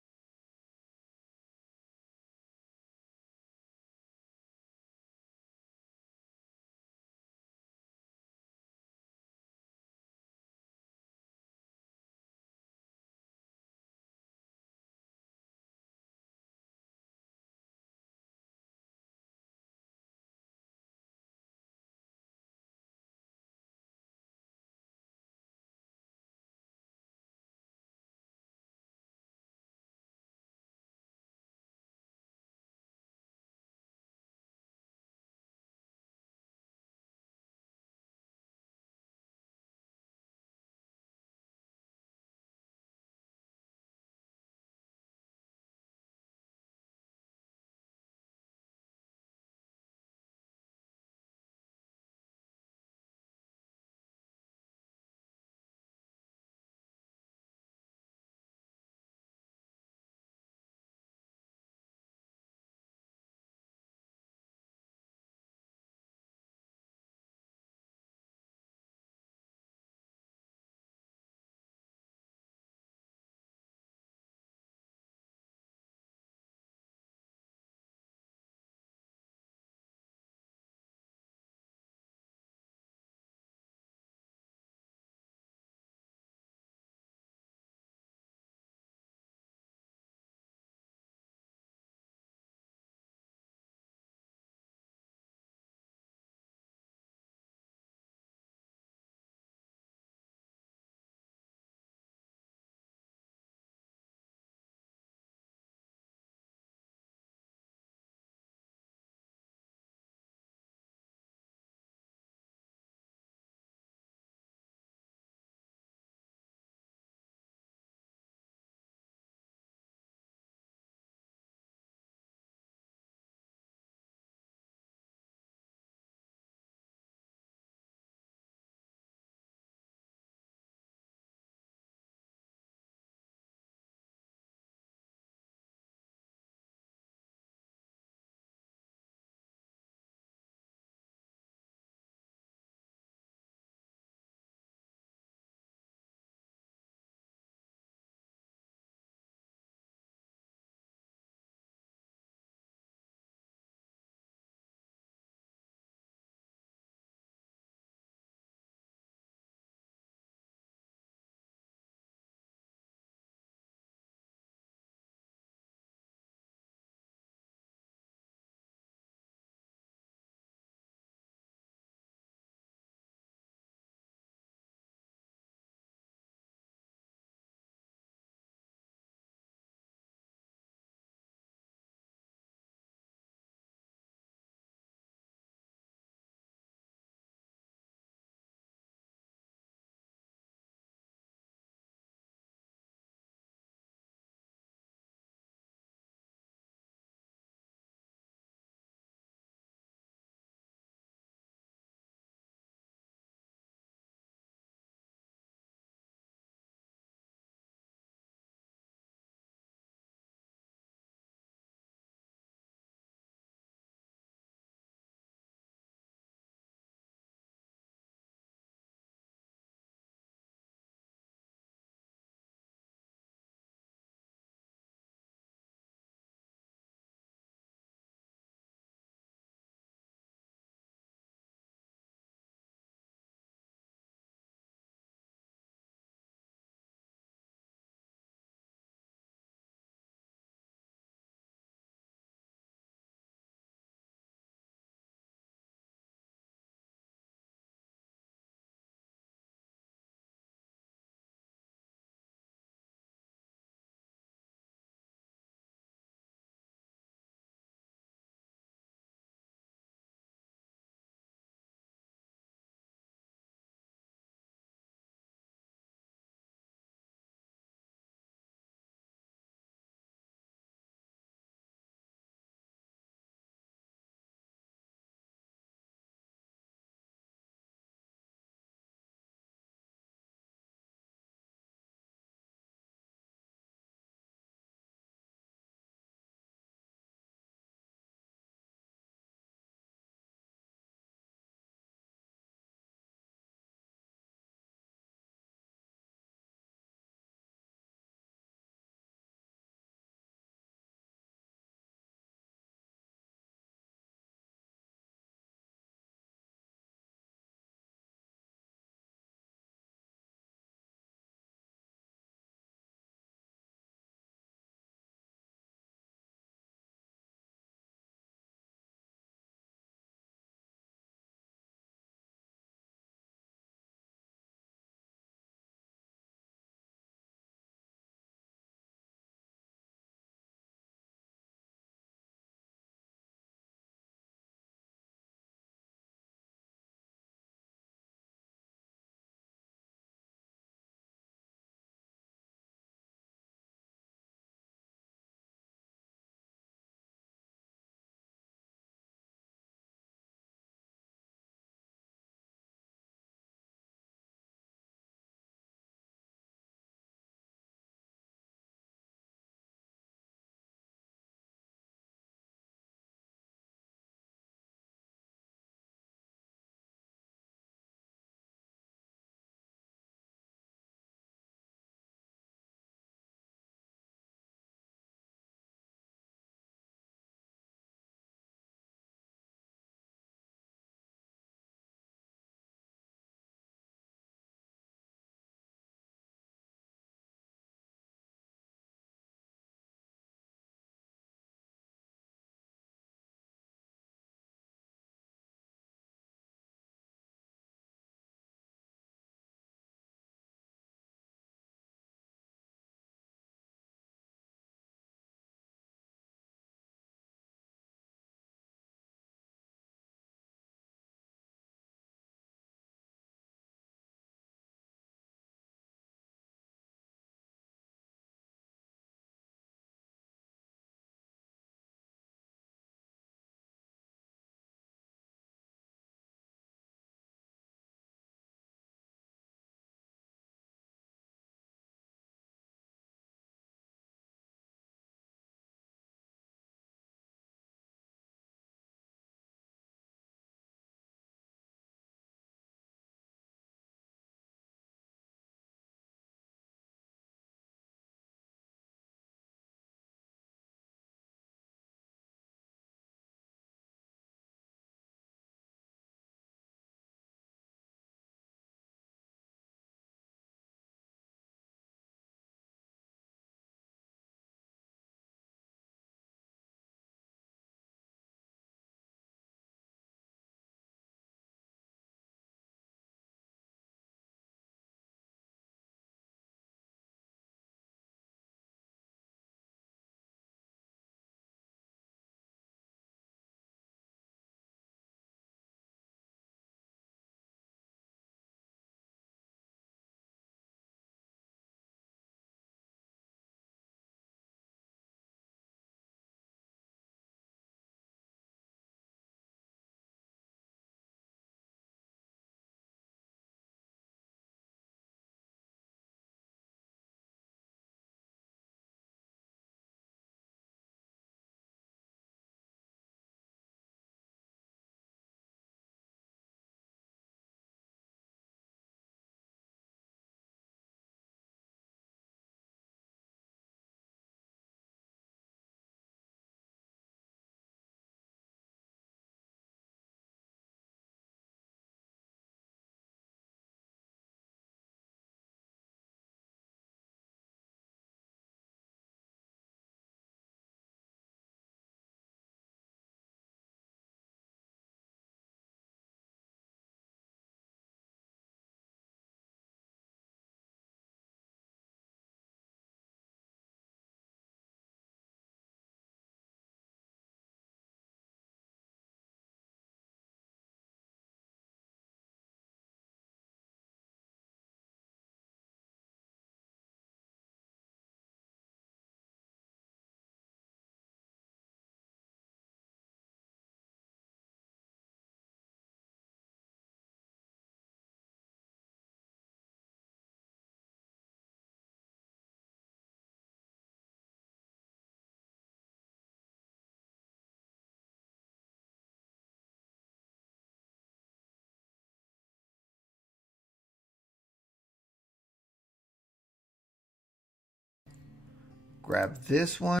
grab this one,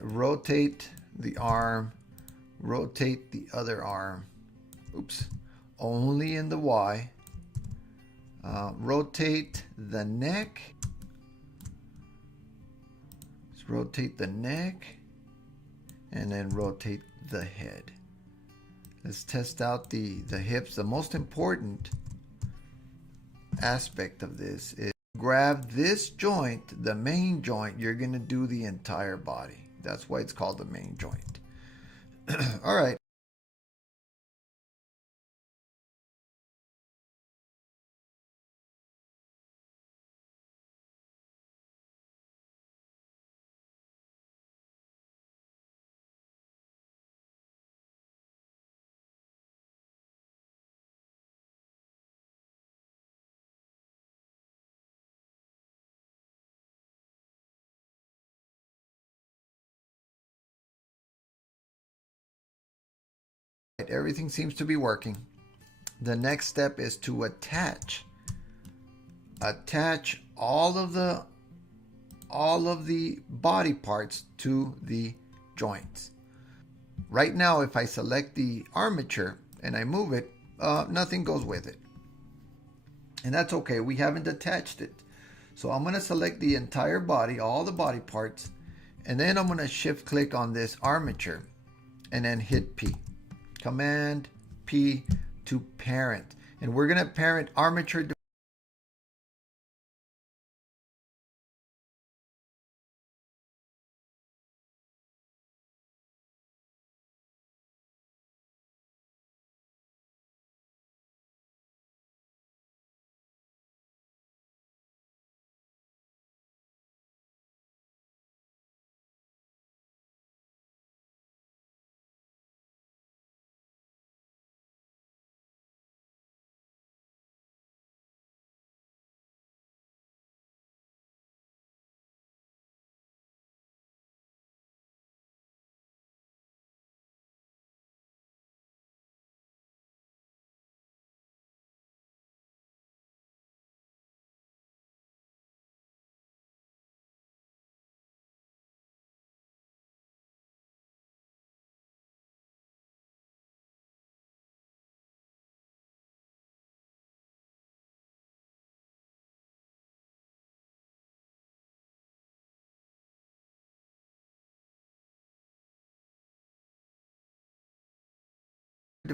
rotate the arm, rotate the other arm. Oops, only in the Y. Rotate the neck. Let's rotate the neck and then rotate the head. Let's test out the hips. The most important aspect of this is grab this joint, the main joint. You're going to do the entire body. That's why it's called the main joint. All right. Everything seems to be working. The next step is to attach all of the body parts to the joints. Right now, if I select the armature and I move it, nothing goes with it. And that's okay. We haven't attached it. So I'm going to select the entire body, all the body parts, and then I'm going to shift click on this armature and then hit P. Command P to parent. And we're going to parent armature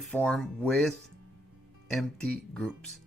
form with empty groups.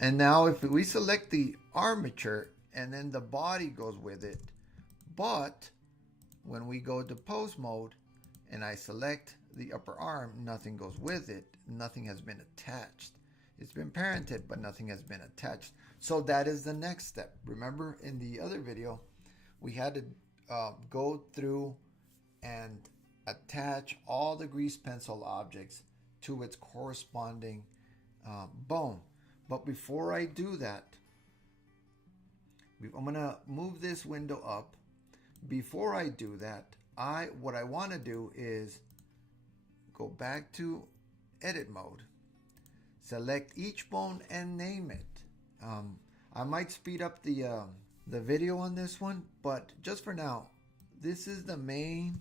And now if we select the armature and then the body goes with it, but when we go to pose mode and I select the upper arm, nothing goes with it. Nothing has been attached. It's been parented, but nothing has been attached. So that is the next step. Remember in the other video, we had to go through and attach all the grease pencil objects to its corresponding bone. But before I do that, I'm going to move this window up. Before I do that, what I want to do is go back to edit mode, select each bone and name it. I might speed up the video on this one, but just for now, this is the main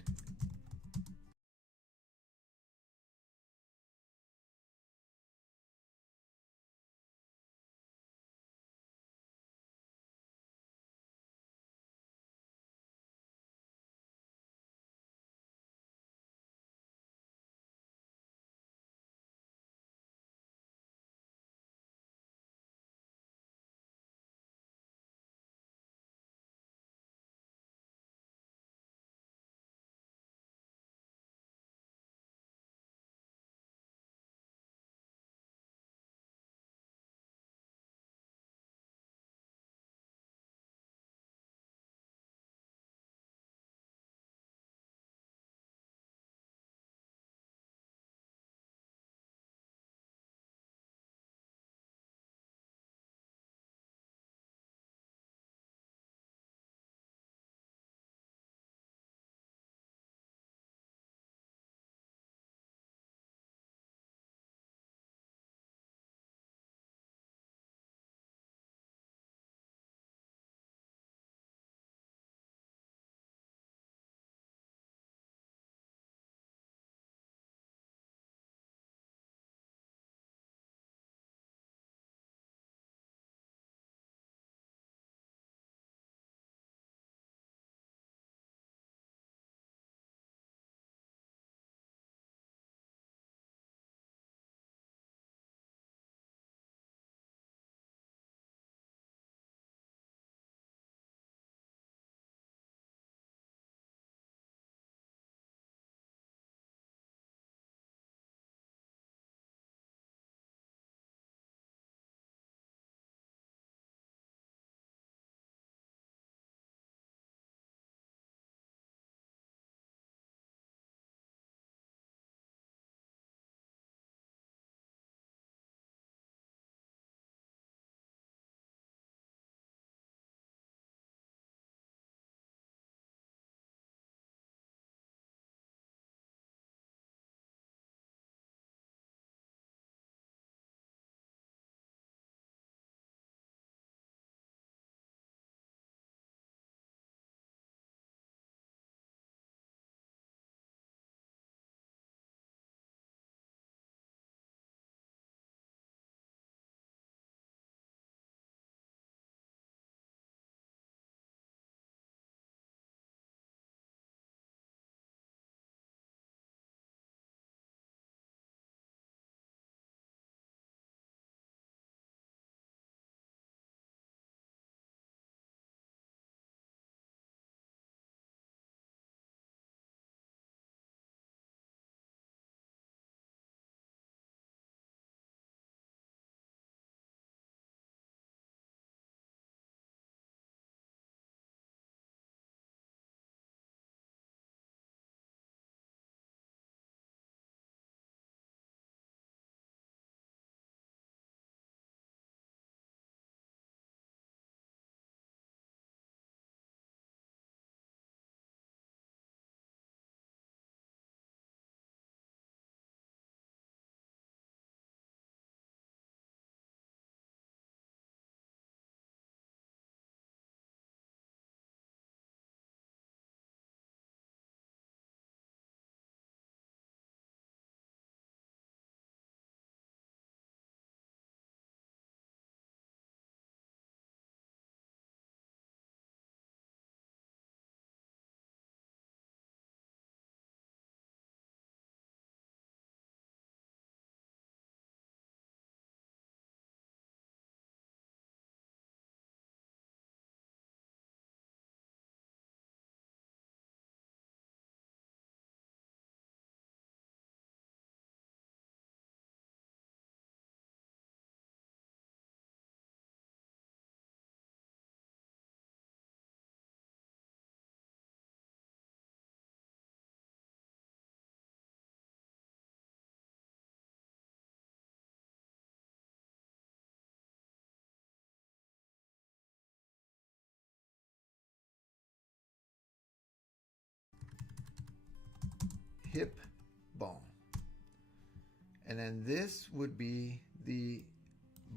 And then this would be the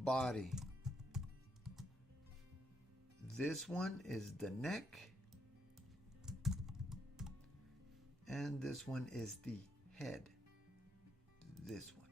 body. This one is the neck. And this one is the head. This one.